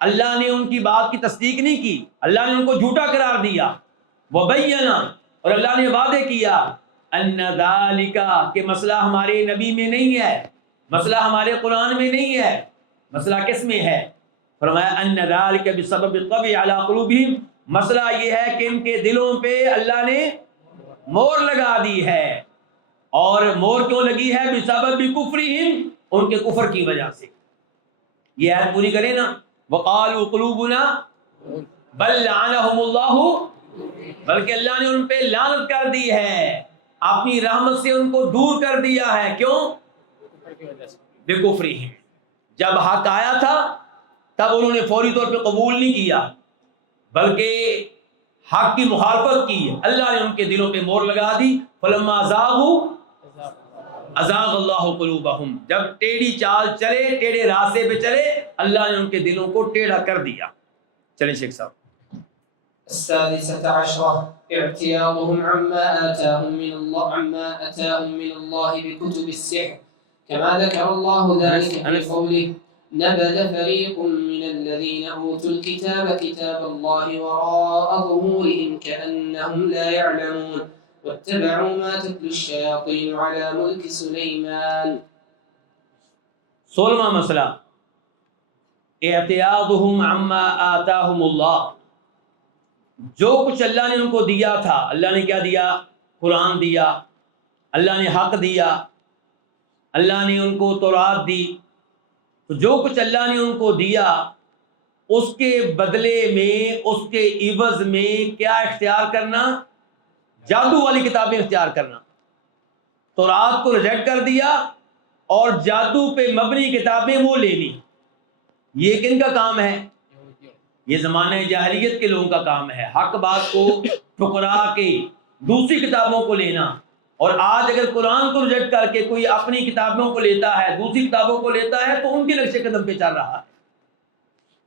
اللہ نے ان کی بات کی تصدیق نہیں کی، اللہ نے ان کو جھوٹا قرار دیا۔ وَبَيَّنَ، اور اللہ نے واضح کیا أَنَّ ذَلِكَ، کہ مسئلہ ہمارے نبی میں نہیں ہے، مسئلہ ہمارے قرآن میں نہیں ہے، مسئلہ کس میں ہے؟ فرمایا أَنَّ ذَلِكَ بِسَبَبِ الطَّبْعِ عَلَىٰ قُلُوبِهِمْ، مسئلہ یہ ہے کہ ان کے دلوں پہ اللہ نے مور لگا دی ہے۔ اور مور کیوں لگی ہے؟ بسبب کفرہم، ان کے کفر کی وجہ سے۔ یہ آیت پوری کریں نا، وقالوا قلوبنا بل لعنہم اللہ، بلکہ اللہ نے ان پہ لعنت کر دی ہے، اپنی رحمت سے ان کو دور کر دیا ہے۔ کیوں؟ بکفرہم، جب حق آیا تھا تب انہوں نے فوری طور پہ قبول نہیں کیا، بلکہ حق کی مخالفت کی، اللہ نے ان کے دلوں پہ مور لگا دی۔ فلما زاغوا ازاغ اللہ قلوبہم، جب ٹیڑھی چال چلے، ٹیڑھے راستے پہ چلے، اللہ نے ان کے دلوں کو ٹیڑھا کر دیا۔ چلیں شیخ صاحب۔ السادسة عشرة اعتياضهم عما آتاهم من الله بكتب السحر، كما ذكر الله ذلك في قوله نبذ فريق من الذين أوتوا الكتاب كتاب الله وراء ظهورهم كأنهم لا يعلمون واتبعوا ما تتلو الشياطين على ملك سليمان۔ 16واں مسئلہ اعتیاضهم عما آتاهم اللہ، جو کچھ اللہ نے ان کو دیا تھا، اللہ نے کیا دیا؟ قرآن دیا، اللہ نے حق دیا، اللہ نے ان کو تورات دی، تو جو کچھ اللہ نے ان کو دیا اس کے بدلے میں، اس کے عوض میں کیا اختیار کرنا؟ جادو والی کتابیں اختیار کرنا۔ تورات کو ریجیکٹ کر دیا اور جادو پہ مبنی کتابیں وہ لینی۔ یہ کن کا کام ہے؟ یہ زمانہ جاہلیت کے لوگوں کا کام ہے، حق بات کو ٹھکرا کے دوسری کتابوں کو لینا۔ اور آج اگر قرآن کو ریجیکٹ کر کے کوئی اپنی کتابوں کو لیتا ہے، دوسری کتابوں کو لیتا ہے، تو ان کے نقش قدم پہ چل رہا ہے۔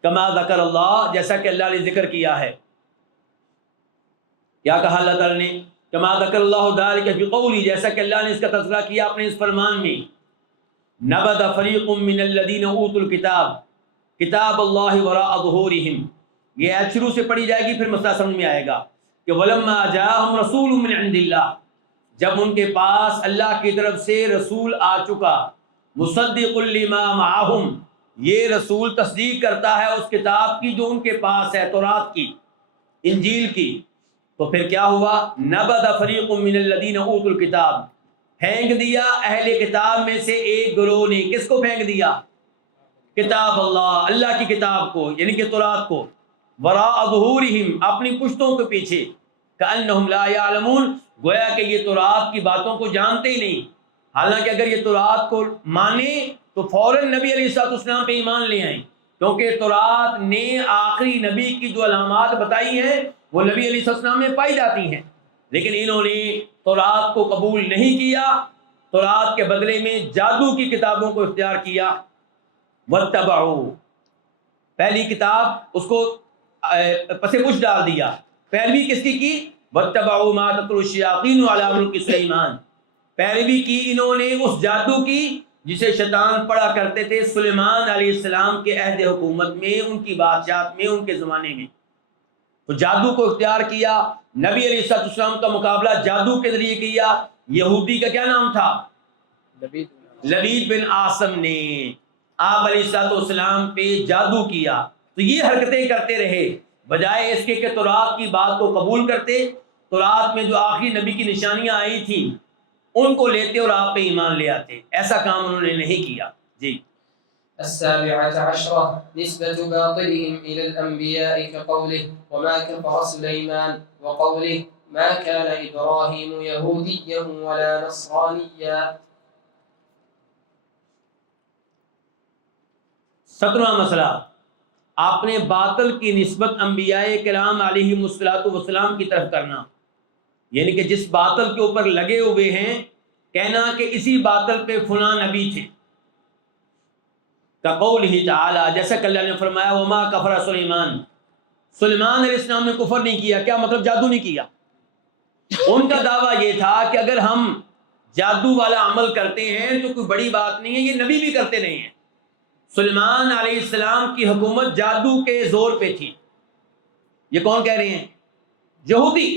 کما ذکر اللہ، جیسا کہ اللہ نے ذکر کیا ہے۔ کیا کہا اللہ تعالیٰ نے؟ کما ذکر اللہ ذلک فی قولی، جیسا کہ اللہ نے اس کا تذکرہ کیا اپنے اس فرمان میں۔ نبذ فریق من الذین اوتوا الکتاب کتاب اللہ وراء ظہورہم، یہ آیت شروع سے پڑھی جائے گی پھر مسئلہ سمجھ میں آئے گا کہ ولما جاءہم رسول من عند اللہ، جب ان کے پاس اللہ کی طرف سے رسول آ چکا، مصدق لما معہم، یہ رسول تصدیق کرتا ہے اس کتاب کی جو ان کے پاس ہے، تورات کی، انجیل کی، تو پھر کیا ہوا؟ نبذ فریق من الذین اوتوا الکتاب، پھینک دیا اہل کتاب میں سے ایک گروہ نے، کس کو پھینک دیا؟ کتاب اللہ، اللہ کی کتاب کو، یعنی کہ تورات کو، وراء ظہورہم، اپنی پشتوں کے پیچھے، کأنہم لا یعلمون، گویا کہ یہ تورات کی باتوں کو جانتے ہی نہیں۔ حالانکہ اگر یہ تورات کو مانے تو فوراً نبی علیہ السلام پہ ایمان لے آئیں، کیونکہ تورات نے آخری نبی کی جو علامات بتائی ہیں وہ نبی علیہ السلام میں پائی جاتی ہیں، لیکن انہوں نے تورات کو قبول نہیں کیا، تورات کے بدلے میں جادو کی کتابوں کو اختیار کیا۔ واتبعوا، پہلی کتاب اس کو پس پش ڈال دیا، پیروی کس کی؟ واتبعوا ما تتلو الشیاطین علی ملک سلیمان، پیروی کی انہوں نے اس جادو کی جسے شیطان پڑھا کرتے تھے سلیمان علیہ السلام کے عہد حکومت میں، ان کی بادشاہت میں، ان کے زمانے میں۔ تو جادو کو اختیار کیا، نبی علیہ السلام کا مقابلہ جادو کے ذریعے کیا۔ یہودی کا کیا نام تھا؟ لبید بن عاصم نے آپ علیہ السلام پہ جادو کیا۔ تو یہ حرکتیں کرتے رہے، بجائے اس کے کہ تورات کی بات کو قبول کرتے، تورات میں جو آخری نبی کی نشانیاں آئی تھیں ان کو لیتے اور آپ پہ ایمان لے آتے، ایسا کام انہوں نے نہیں کیا۔ جی۔ السابعة عشرة نسبة باطلهم إلى الأنبياء كقوله وما كفر سليمان، وقوله ما كان إبراهيم يهوديا ولا نصرانيا۔ 17واں مسئلہ اپنے باطل کی نسبت انبیاء کرام علیہم الصلوۃ والسلام کی طرف کرنا، یعنی کہ جس باطل کے اوپر لگے ہوئے ہیں کہنا کہ اسی باطل پہ فلاں نبی تھے، کقولہ تعالی، جیسا کہ اللہ نے فرمایا وما کفر سلیمان، سلیمان علیہ السلام نے کفر نہیں کیا، کیا مطلب جادو نہیں کیا۔ ان کا دعویٰ یہ تھا کہ اگر ہم جادو والا عمل کرتے ہیں تو کوئی بڑی بات نہیں ہے، یہ نبی بھی کرتے نہیں ہیں۔ سلیمان علیہ السلام کی حکومت جادو کے زور پہ تھی، یہ کون کہہ رہے ہیں؟ یہودی۔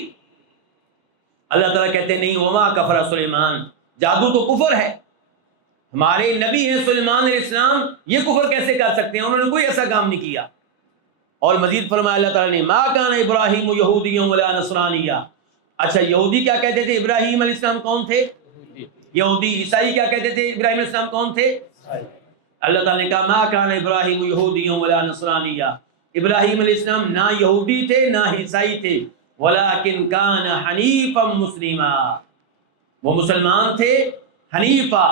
اللہ تعالیٰ کہتے ہیں نہیں، وما کفر سلیمان، جادو تو کفر ہے، ہمارے نبی ہیں سلیمان علیہ السلام، یہ کفر کیسے کر سکتے ہیں، انہوں نے کوئی ایسا کام نہیں کیا۔ اور مزید فرمایا اللہ تعالیٰ نے ما کان ابراہیم یہودیا ولا نصرانیا، اچھا یہودی کیا کہتے تھے؟ ابراہیم علیہ السلام کون تھے؟ یہودی۔ عیسائی کیا کہتے تھے؟ ابراہیم علیہ السلام کون تھے؟ اللہ تعالیٰ نے کہا ما کان ابراہیم یہودیا ولا نصرانیا، ابراہیم علیہ السلام نہ یہودی تھے نہ عیسائی تھے، ولکن کان حنیفا مسلما، وہ مسلمان تھے، حنیفہ،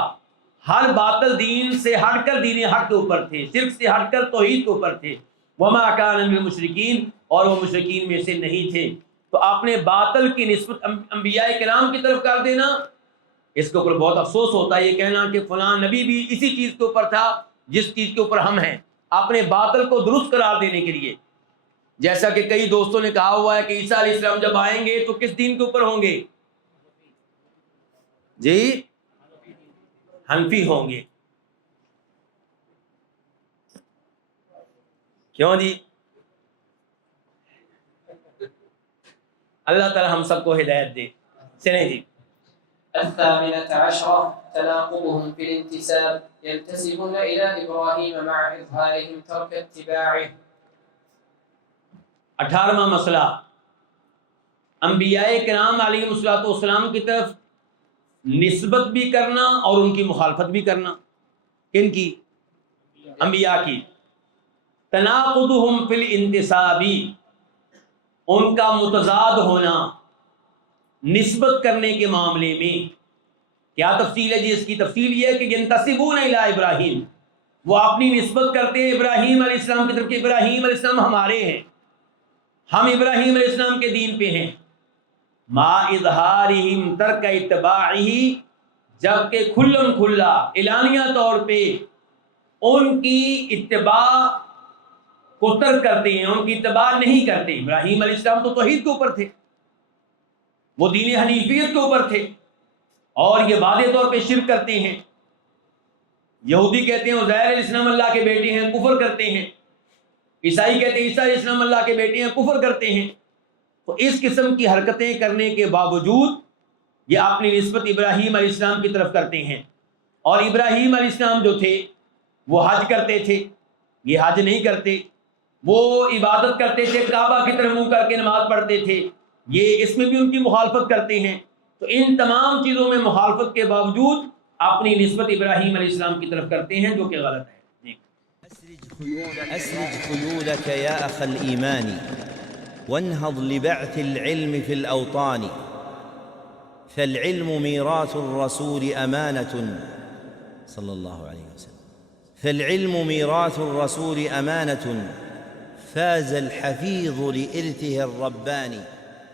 ہر باطل دین سے ہٹ کر دین حق کے اوپر تھے، شرک سے ہٹ کر توحید کے اوپر تھے، وما کان من المشرکین، اور وہ مشرکین میں سے نہیں تھے۔ تو اپنے باطل کی نسبت انبیاء کرام کی طرف کر دینا، اس کے اوپر بہت افسوس ہوتا ہے، یہ کہنا کہ فلاں نبی بھی اسی چیز کے اوپر تھا جس چیز کے اوپر ہم ہیں، اپنے باطل کو درست قرار دینے کے لیے۔ جیسا کہ کئی دوستوں نے کہا ہوا ہے کہ عیسیٰ علیہ السلام جب آئیں گے تو کس دین کے اوپر ہوں گے؟ جی حنفی ہوں گے۔ کیوں جی؟ اللہ تعالی ہم سب کو ہدایت دے۔ چلیں جی۔ الثامنة عشرة تناقضهم في الانتساب، ينتسبون إلى إبراهيم مع إظهارهم ترك اتباعه۔ 18واں مسئلہ، انبیاء کرام علیہ الصلوۃ والسلام کی طرف نسبت بھی کرنا اور ان کی مخالفت بھی کرنا۔ کن کی؟ انبیاء کی۔ تناقضهم فی الانتساب، ان کا متضاد ہونا نسبت کرنے کے معاملے میں۔ کیا تفصیل ہے جی؟ اس کی تفصیل یہ ہے کہ ینتسبون الی ابراہیم، وہ اپنی نسبت کرتے ہیں ابراہیم علیہ السلام کی طرف کہ ابراہیم علیہ السلام ہمارے ہیں، ہم ابراہیم علیہ السلام کے دین پہ ہیں، ما اظہارہم ترک اتباعہ، جبکہ کھلم کھلا اعلانیہ طور پہ ان کی اتباع کو ترک کرتے ہیں، ان کی اتباع نہیں کرتے۔ ابراہیم علیہ السلام تو توحید کے اوپر تھے، وہ دین حنیفیت کے اوپر تھے، اور یہ واضح طور پہ شرک کرتے ہیں۔ یہودی کہتے ہیں عزیر علیہ السلام اللہ کے بیٹے ہیں، کفر کرتے ہیں۔ عیسائی کہتے ہیں عیسیٰ علیہ السلام اللہ کے بیٹے ہیں، کفر کرتے ہیں۔ تو اس قسم کی حرکتیں کرنے کے باوجود یہ اپنی نسبت ابراہیم علیہ السلام کی طرف کرتے ہیں۔ اور ابراہیم علیہ السلام جو تھے وہ حج کرتے تھے، یہ حج نہیں کرتے۔ وہ عبادت کرتے تھے، کعبہ کی طرف منہ کر کے نماز پڑھتے تھے، یہ اس میں بھی ان کی مخالفت کرتے ہیں۔ تو ان تمام چیزوں میں مخالفت کے باوجود اپنی نسبت ابراہیم علیہ السلام کی طرف کرتے ہیں، جو کہ غلط ہے۔ أسرج خيولك يا أخ الإيمان وانهض لبعث العلم في الأوطان، فالعلم ميراث الرسول أمانة صلى الله عليه وسلم، فالعلم ميراث الرسول أمانة فاز الحفيظ لإرثه الرباني.